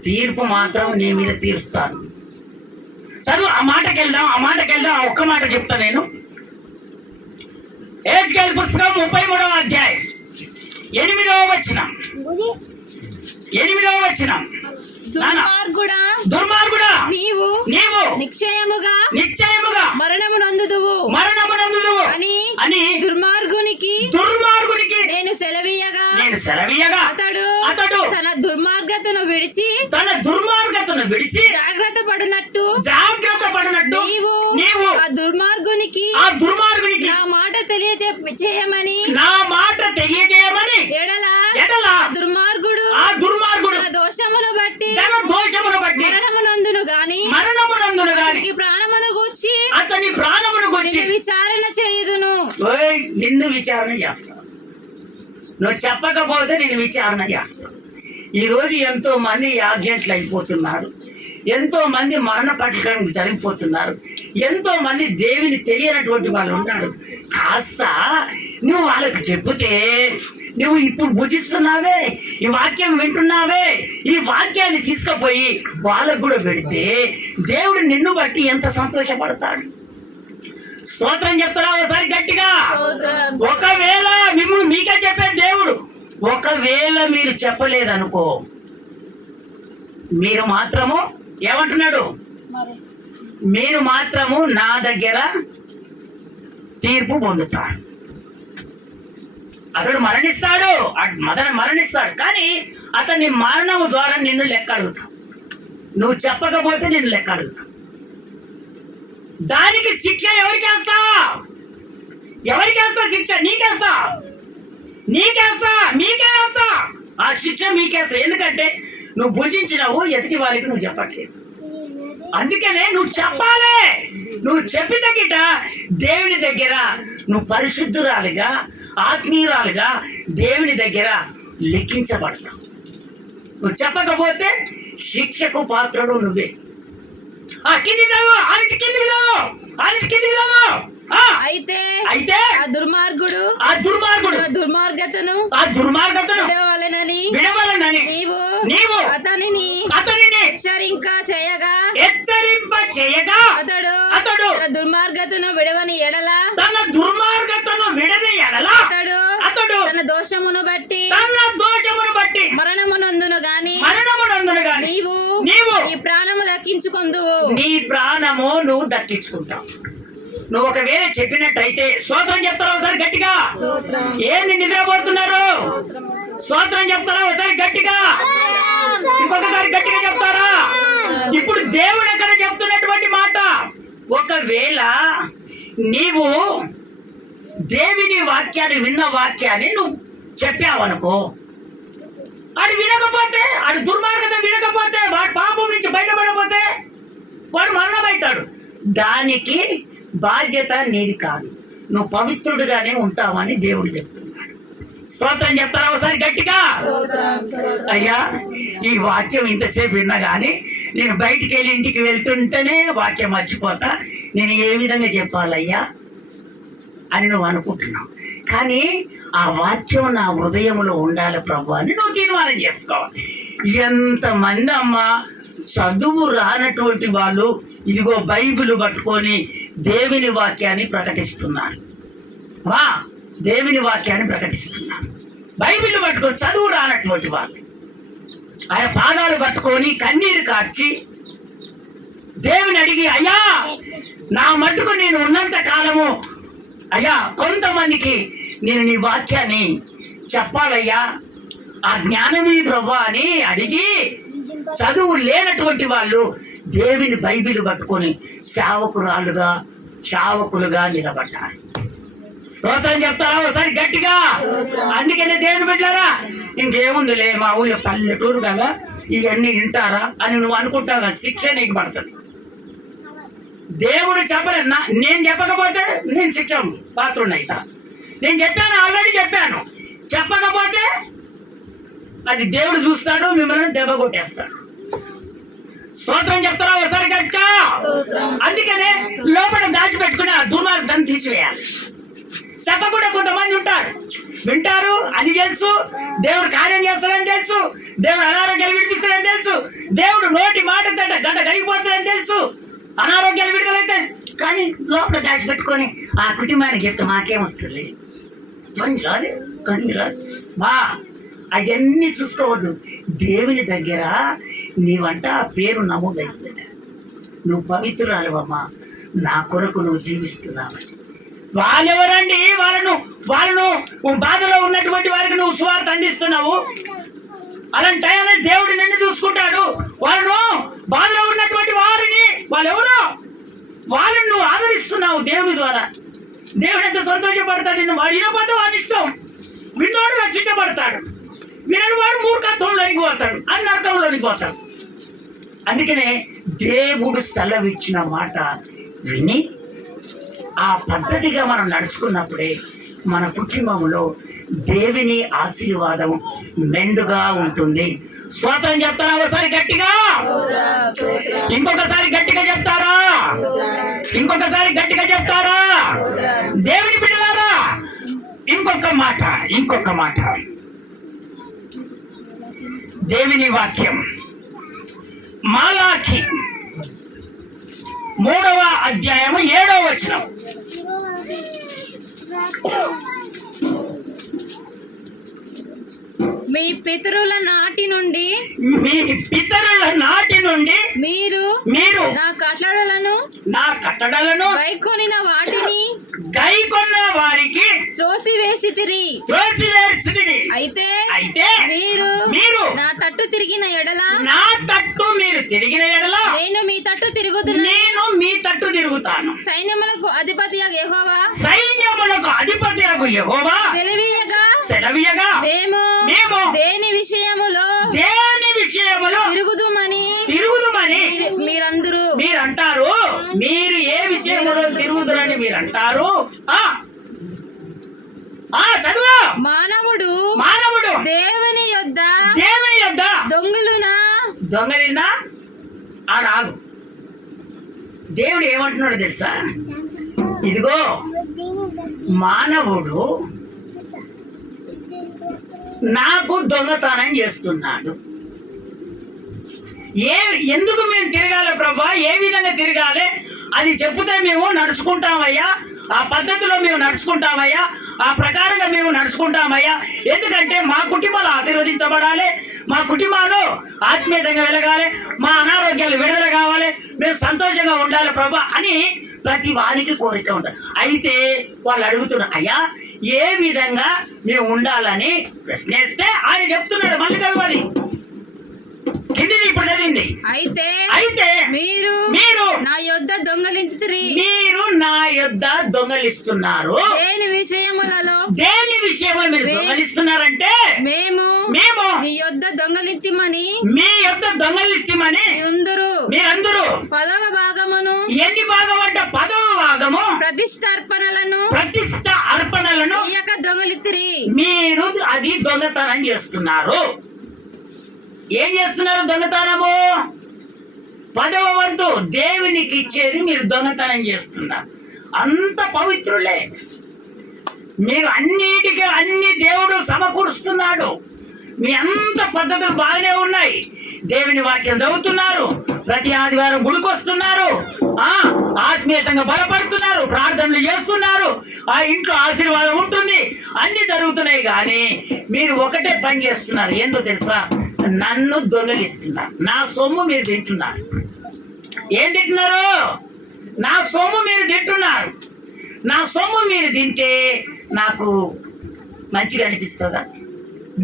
తీర్పు మాత్రం నీ మీద తీరుస్తాను. చదువు, ఆ మాటకి వెళ్దాం. ఒక్క మాట చెప్తా నేను. ఏజ్కేలు పుస్తకం 33వ అధ్యాయం 8వ వచనం. దుర్మార్గుడా, నీవు నిశ్చయముగా మరణము నందుదువు అని దుర్మార్గునికి నేను సెలవీయగా అతడు తన దుర్మార్గతను విడిచి జాగ్రత్త పడినట్టు నీవు ఆ దుర్మార్గునికి నా మాట తెలియజేయమని ఎడల ఆ దుర్మార్గుడు తన దోషమును బట్టి మరణమునందును గాని అతని ప్రాణమును గూర్చి విచారణ చేయుదును. నిన్ను విచారణ చేస్తా. నువ్వు చెప్పకపోతే నేను విచారణ చేస్తా. ఈరోజు ఎంతో మంది యాక్సిడెంట్లు అయిపోతున్నారు, ఎంతో మంది మరణ పట్ల జరిగిపోతున్నారు, ఎంతో మంది దేవుని తెలియనటువంటి వాళ్ళు ఉన్నారు. కాస్త నువ్వు వాళ్ళకి చెబితే, నువ్వు ఇప్పుడు భుజిస్తున్నావే, ఈ వాక్యం వింటున్నావే, ఈ వాక్యాన్ని తీసుకుపోయి వాళ్ళకు కూడా పెడితే దేవుడు నిన్ను బట్టి ఎంత సంతోషపడతాడు. స్తోత్రం చెప్తారా ఒకసారి గట్టిగా? ఒకవేళ మిమ్మల్ని మీకే చెప్పే దేవుడు, ఒకవేళ మీరు చెప్పలేదనుకో, మీరు మాత్రము ఏమంటున్నాడు? మీరు మాత్రము నా దగ్గర తీర్పు పొందుతాడు. అతడు మరణిస్తాడు, మరణిస్తాడు, కానీ అతన్ని మరణము ద్వారా నిన్ను లెక్క అడుగుతావు. నువ్వు చెప్పకపోతే నిన్ను లెక్క అడుగుతావు. దానికి శిక్ష ఎవరికి వేస్తా? ఎవరికి వేస్తా శిక్ష? నీకేస్తా, మీకే వేస్తా. ఆ శిక్ష మీకేస్తా. ఎందుకంటే నువ్వు భుజించినావు, ఎతికి వారికి నువ్వు చెప్పట్లేదు. అందుకనే నువ్వు చెప్పాలి. నువ్వు చెప్పిన గిట దేవుని దగ్గర నువ్వు పరిశుద్ధురాలుగా, ఆత్మీయురాలుగా దేవుని దగ్గర లెక్కించబడతావు. నువ్వు చెప్పకపోతే శిక్షకు పాత్రుడు నువ్వే. కింది చదువు, ఆలోచి కిందికి చదువు, ఆలోచి కిందికి చదువు. అయితే ఆ దుర్మార్గుడు దుర్మార్గతను విడవలెనని నీవు అతనిని హెచ్చరింప చేయగా అతడు తన దుర్మార్గతను విడవని ఎడల అతడు తన దోషమును బట్టి మరణమునందును గాని నీవు నీ ప్రాణము దక్కించుకొందువు. నీ ప్రాణము నువ్వు దక్కించుకుంటావు. నువ్వు ఒకవేళ చెప్పినట్టయితే స్తోత్రం చెప్తారా ఒకసారి గట్టిగా? ఏంది నిద్రపోతున్నారు? స్తోత్రం చెప్తారా ఒకసారి గట్టిగా? ఇంకొకసారి గట్టిగా చెప్తారా? ఇప్పుడు దేవుడు ఎక్కడ చెప్తున్నటువంటి మాట, ఒకవేళ నీవు దేవుని వాక్యాన్ని విన్న వాక్యాన్ని నువ్వు చెప్పావనుకో, ఆడు వినకపోతే, ఆడు దుర్మార్గత వినకపోతే, వాడు పాపం నుంచి బయటపడకపోతే వాడు మరణమవుతాడు. దానికి బాధ్యత నీది కాదు. నువ్వు పవిత్రుడుగానే ఉంటావని దేవుడు చెప్తున్నాడు. స్తోత్రం చెప్తారా ఒకసారి గట్టిగా? అయ్యా, ఈ వాక్యం ఇంతసేపు విన్నా కానీ నేను బయటికి వెళ్ళి ఇంటికి వెళ్తుంటేనే వాక్యం మర్చిపోతా, నేను ఏ విధంగా చెప్పాలయ్యా అని నువ్వు అనుకుంటున్నావు. కానీ ఆ వాక్యం నా హృదయంలో ఉండాలి ప్రభు అని నువ్వు తీర్మానం చేసుకోవాలి. ఎంతమంది అమ్మ చదువు రానటువంటి వాళ్ళు ఇదిగో బైబిల్ పట్టుకొని దేవుని వాక్యాన్ని ప్రకటిస్తున్నారు. దేవుని వాక్యాన్ని ప్రకటిస్తున్నారు. బైబిల్ పట్టుకొని చదువు రానటువంటి వాళ్ళు ఆయన పాదాలు పట్టుకొని కన్నీరు కార్చి దేవుని అడిగి, అయ్యా నా మట్టుకు నేను ఉన్నంత కాలము అయ్యా కొంతమందికి నేను నీ వాక్యాన్ని చెప్పాలయ్యా, ఆ జ్ఞానమీ ప్రభు అని అడిగి చదువు లేనటువంటి వాళ్ళు దేవుని బైబిల్ పట్టుకొని సేవకులుగా నిలబడ్డారు. స్తోత్రం చెప్తారా ఒకసారి గట్టిగా? అందుకనే దేవుని బిడ్డలారా, ఇంకేముందిలే మా ఊళ్ళో పల్లెటూరు కదా ఇవన్నీ వింటారా అని నువ్వు అనుకుంటావు కదా, శిక్ష నీకు పడుతుంది. దేవుడు చెప్పలేనా? నేను చెప్పకపోతే నేను శిక్ష పాత్రుడిని అవుతా. నేను చెప్పాను, ఆల్రెడీ చెప్పాను. చెప్పకపోతే అది దేవుడు చూస్తాడు, మిమ్మల్ని దెబ్బ కొట్టేస్తాడు. స్తోత్రం చెప్తారా ఒకసారి గట్టిగా? అందుకనే లోపల దాచిపెట్టుకుని ఆ దుర్మార్గాన్ని తీసివేయాలి. చెప్పకుండా కొంతమంది ఉంటారు, వింటారు అని తెలుసు, దేవుడు కార్యం చేస్తాడని తెలుసు, దేవుడు అనారోగ్యాలు విడిపిస్తాడని తెలుసు, దేవుడు నోటి మాట గంట గడిగిపోతాడని తెలుసు, అనారోగ్యాలు విడుదలైతే, కానీ లోపల దాచిపెట్టుకొని ఆ కుటుంబానికి చెప్తే మాకేమొస్తుంది, పని రాదు, కానీ రాదు. అవన్నీ చూసుకోవద్దు. దేవుని దగ్గర నీవంట ఆ పేరు నమోదైందట. నువ్వు పవిత్రురాలువమ్మా, నా కొరకు నువ్వు జీవిస్తున్నావని. వాళ్ళెవరండి? వాళ్ళను బాధలో ఉన్నటువంటి వారికి నువ్వు సువార్త అందిస్తున్నావు. అలాంటి టైంలో దేవుడు నిన్ను చూసుకుంటాడు. వాళ్ళను బాధలో ఉన్నటువంటి వారిని, వాళ్ళెవరో వాళ్ళని నువ్వు ఆదరిస్తున్నావు దేవుడి ద్వారా. దేవుడు ఎంత సంతోషపడతాడు. నిన్ను వాడు వినకపోతే వాడిని ఇష్టం, విన్నాడు రక్షించబడతాడు, వినడు వాడు మూర్ఖత్వంలోనికి పోతాడు, అని నరకంలోనికి పోతాడు. అందుకనే దేవుడు సెలవిచ్చిన మాట విని ఆ పద్ధతిగా మనం నడుచుకున్నప్పుడే మన కుటుంబంలో దేవుని ఆశీర్వాదం మెండుగా ఉంటుంది. స్తోత్రం చెప్తారా ఒకసారి గట్టిగా? ఇంకొకసారి గట్టిగా చెప్తారా? ఇంకొకసారి గట్టిగా చెప్తారా? దేవుని బిడ్డలారా, ఇంకొక మాట దేవుని వాక్యం మలాకి 3వ అధ్యాయము 7వ వచనం. మీ పితరుల నాటి నుండి మీరు నా కట్టడలను గైకొనిన వాటిని గైకొన్న వారికి త్రోసివేసితిరి. అయితే మీరు నా తట్టు తిరిగిన ఎడల నేను మీ తట్టు తిరుగుతాను. సైన్యములకు అధిపతియగు యెహోవా సెలవీయగా మేము దేని విషయములో తిరుగుదుమని మీరంటారు. మీరు ఏ విషయంలో తిరుగుదురని మీరంటారు. చదువు. మానవుడు దేవుని యొద్ద దొంగలినా ఆడాగు. దేవుడు ఏమంటున్నాడు తెలుసా? ఇదిగో మానవుడు నాకు దొంగతనం చేస్తున్నాడు. ఎందుకు మేము తిరగాలి ప్రభా? ఏ విధంగా తిరగాలి అది చెప్తే మేము నడుచుకుంటామయ్యా. ఆ పద్ధతిలో మేము నడుచుకుంటామయ్యా. ఆ ప్రకారంగా మేము నడుచుకుంటామయ్యా. ఎందుకంటే మా కుటుంబాలు ఆశీర్వదించబడాలి, మా కుటుంబాలు ఆత్మీయంగా వెలగాలి, మా అనారోగ్యాలు విడుదల కావాలి, మేము సంతోషంగా ఉండాలి ప్రభా అని ప్రతి వానికి కోరిక ఉంటుంది. అయితే వాళ్ళు అడుగుతున్నారు, అయ్యా ఏ విధంగా మేము ఉండాలని ప్రశ్నిస్తే ఆయన చెప్తున్నాడు. మళ్ళీ చదవాలి కిందిది ఇప్పుడు చదివింది. అయితే మీరు నా యొద్ద దొంగలిస్తున్నారు. దేని విషయములో మీరు దొంగలిస్తున్నారంటే మేము మీ యొద్ద దొంగలిత్తిమని మీరందరూ 10వ భాగమును ఎన్ని భాగం అంటే 10వ భాగము ప్రతిష్ఠ అర్పణలను ఇయ్యక దొంగలిత్తిరి. మీరు అది దొంగతనం చేస్తున్నారు. ఏం చేస్తున్నారు? దొంగతనము 10వ వంతు దేవునికి ఇచ్చేది మీరు దొంగతనం చేస్తున్నారు. అంత పవిత్రులే మీరు. అన్ని దేవుడు సమకూరుస్తున్నాడు. మీ అంత పద్ధతులు బాగానే ఉన్నాయి. దేవుని వాక్యం చదువుతున్నారు, ప్రతి ఆదివారం గుడికి వస్తున్నారు, ఆత్మీయంగా బలపడుతున్నారు, ప్రార్థనలు చేస్తున్నారు, ఆ ఇంట్లో ఆశీర్వాదం ఉంటుంది, అన్ని జరుగుతున్నాయి. కానీ మీరు ఒకటే పని చేస్తున్నారు. ఏందో తెలుసా? నన్ను దొంగలిస్తున్నారు. నా సొమ్ము మీరు తింటున్నారు. ఏం తింటున్నారు? నా సొమ్ము మీరు తింటున్నారు. నా సొమ్ము మీరు తింటే నాకు మంచిగా అనిపిస్తుందా?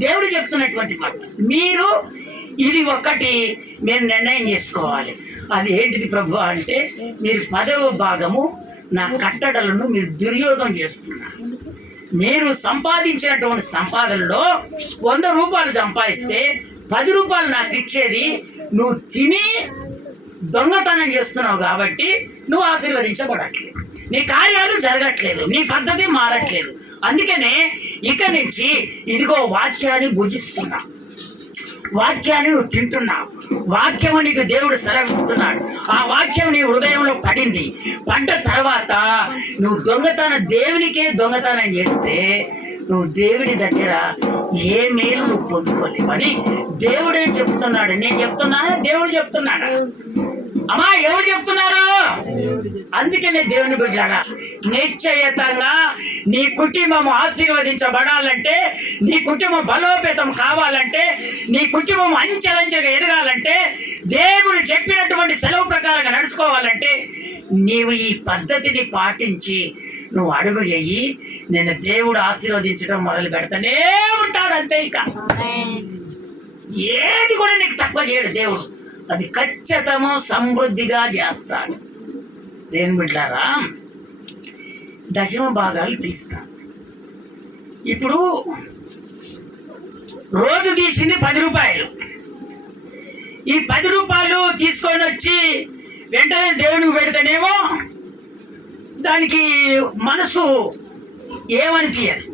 దేవుడు చెప్తున్నటువంటి మాట. మీరు ఇది ఒక్కటి మీరు నిర్ణయం చేసుకోవాలి. అది ఏంటిది ప్రభు అంటే, మీరు 10వ భాగము నా కట్టడలను మీరు దుర్యోగం చేస్తున్నారు. మీరు సంపాదించినటువంటి సంపాదనలో 100 రూపాయలు సంపాదిస్తే 10 రూపాయలు నాకు ఇచ్చేది నువ్వు తిని దొంగతనం చేస్తున్నావు. కాబట్టి నువ్వు ఆశీర్వదించబడట్లేదు, నీ కార్యాలు జరగట్లేదు, నీ పద్ధతి మారట్లేదు. అందుకనే ఇక నుంచి ఇదిగో వాక్యాన్ని భుజిస్తున్నావు, వాక్యాన్ని నువ్వు తింటున్నావు, వాక్యము నీకు దేవుడు సెలవిస్తున్నాడు. ఆ వాక్యం నీ హృదయంలో పడింది. పడ్డ తర్వాత నువ్వు దేవునికే దొంగతనం చేస్తే నువ్వు దేవుడి దగ్గర ఏ మేలు నువ్వు పొందుకోలేవని దేవుడే చెప్తున్నాడు. నేను చెప్తున్నానా? దేవుడు చెప్తున్నాడా? అమ్మా ఎవరు చెప్తున్నారు? అందుకనే దేవుని బిడ్డలారా, నిశ్చయతంగా నీ కుటుంబం ఆశీర్వదించబడాలంటే, నీ కుటుంబం బలోపేతం కావాలంటే, నీ కుటుంబం అంచెలంచెలుగా ఎదగాలంటే, దేవుడు చెప్పినటువంటి సెలవు ప్రకారంగా నడుచుకోవాలంటే నీవు ఈ పద్ధతిని పాటించి నువ్వు అడుగు వేయి. నేను దేవుడు ఆశీర్వదించడం మొదలు పెడతానే ఉంటాడు. అంతే, ఇక ఏది కూడా నీకు తక్కువ చేయడు దేవుడు. అది ఖచ్చితము సమృద్ధిగా చేస్తాడు. దేవుని బిడ్డలారా, 10వ భాగాలు తీస్తాను. ఇప్పుడు రోజు తీసింది 10 రూపాయలు. ఈ 10 రూపాయలు తీసుకొని వచ్చి వెంటనే దేవునికి పెడితేనేమో దానికి మనసు ఏమనిపించదు.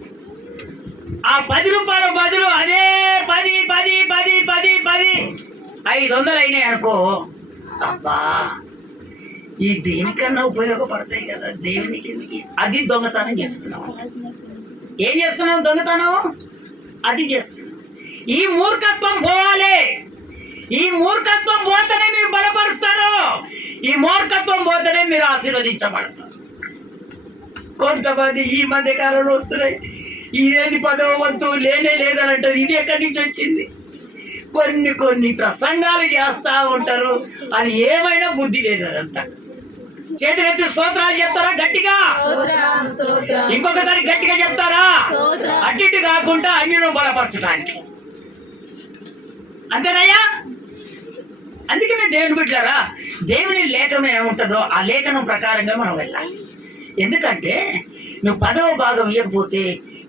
ఆ 10 రూపాయల బదులు అదే 10 500 అయినాయి అనుకో, అబ్బా ఈ దేనికన్నా ఉపయోగపడతాయి కదా, దేవునికి ఎందుకు? అది దొంగతనం చేస్తున్నావు. ఏం చేస్తున్నావు? దొంగతనం అది చేస్తున్నావు. ఈ మూర్ఖత్వం పోవాలి. ఈ మూర్ఖత్వం పోతేనే మీరు బలపరుస్తారు. ఈ మూర్ఖత్వం పోతేనే మీరు ఆశీర్వదించబడతారు. కొంతమంది ఈ మధ్య కాలంలో వస్తున్నాయి, ఇదేది 10వ వంతు లేనే లేదని అంటారు. ఇది ఎక్కడి నుంచి వచ్చింది? కొన్ని ప్రసంగాలు చేస్తూ ఉంటారు, అది ఏమైనా బుద్ధి లేదు. అదంతా చేతులెత్తి స్తోత్రాలు చెప్తారా గట్టిగా? ఇంకొకసారి గట్టిగా చెప్తారా? అటు ఇటు కాకుండా అన్యులను బలపరచడానికి. అంతేనయ్యా? అందుకనే దేవుని బిడ్డలారా, దేవుని లేఖనం ఏముంటుందో ఆ లేఖనం ప్రకారంగా మనం వెళ్ళాలి. ఎందుకంటే నువ్వు 10వ భాగం ఇవ్వకపోతే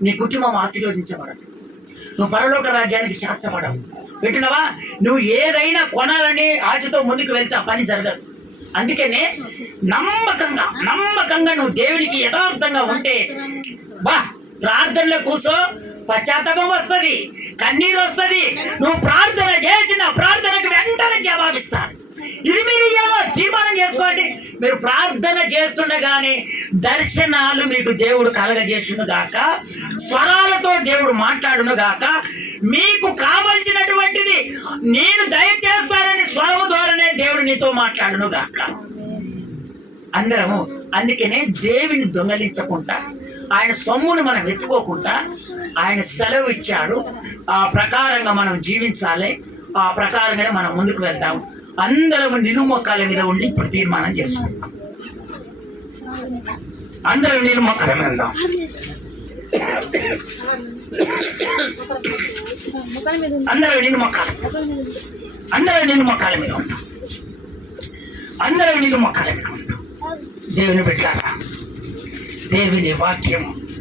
నీ కుటుంబం ఆశీర్వదించబడదు, నువ్వు పరలోక రాజ్యానికి చేర్చబడవు. వింటున్నావా? నువ్వు ఏదైనా కొనాలని ఆశతో ముందుకు వెళ్తే ఆ పని జరగదు. అందుకనే నమ్మకంగా నువ్వు దేవునికి యథార్థంగా ఉంటే ప్రార్థనలో కూర్చో, పశ్చాత్తాపం వస్తుంది, కన్నీరు వస్తుంది. నువ్వు ప్రార్థన చేసిన ప్రార్థనకు వెంటనే జవాబిస్తాడు. ఇది మీరు ఏమో తీర్మానం చేసుకోండి. మీరు ప్రార్థన చేస్తుండగానే దర్శనాలు మీకు దేవుడు కలగజేసును గాక, స్వరాలతో దేవుడు మాట్లాడును గాక, మీకు కావలసినటువంటిది నేను దయచేస్తానని స్వరము ద్వారానే దేవుడు నీతో మాట్లాడును గాక. అందరము అందుకనే దేవుని దొంగలించకుండా, ఆయన సొమ్మును మనం ఎత్తుకోకుండా ఆయన సెలవు ఇచ్చాడు. ఆ ప్రకారంగా మనం జీవించాలి. ఆ ప్రకారంగానే మనం ముందుకు వెళ్తాం. అందరం నిలుమొక్కాల మీద ఉండి ఇప్పుడు తీర్మానం చేసుకుంటాం. అందరం నిలుమొక్కాల మీద వెళ్దాం. అందరం నిలుమొక్కాల మీద ఉంటాం. అందరం నిలుమొక్కాల మీద ఉంటాం. దేవుని బిడ్డలారా, దేవుని వాక్యం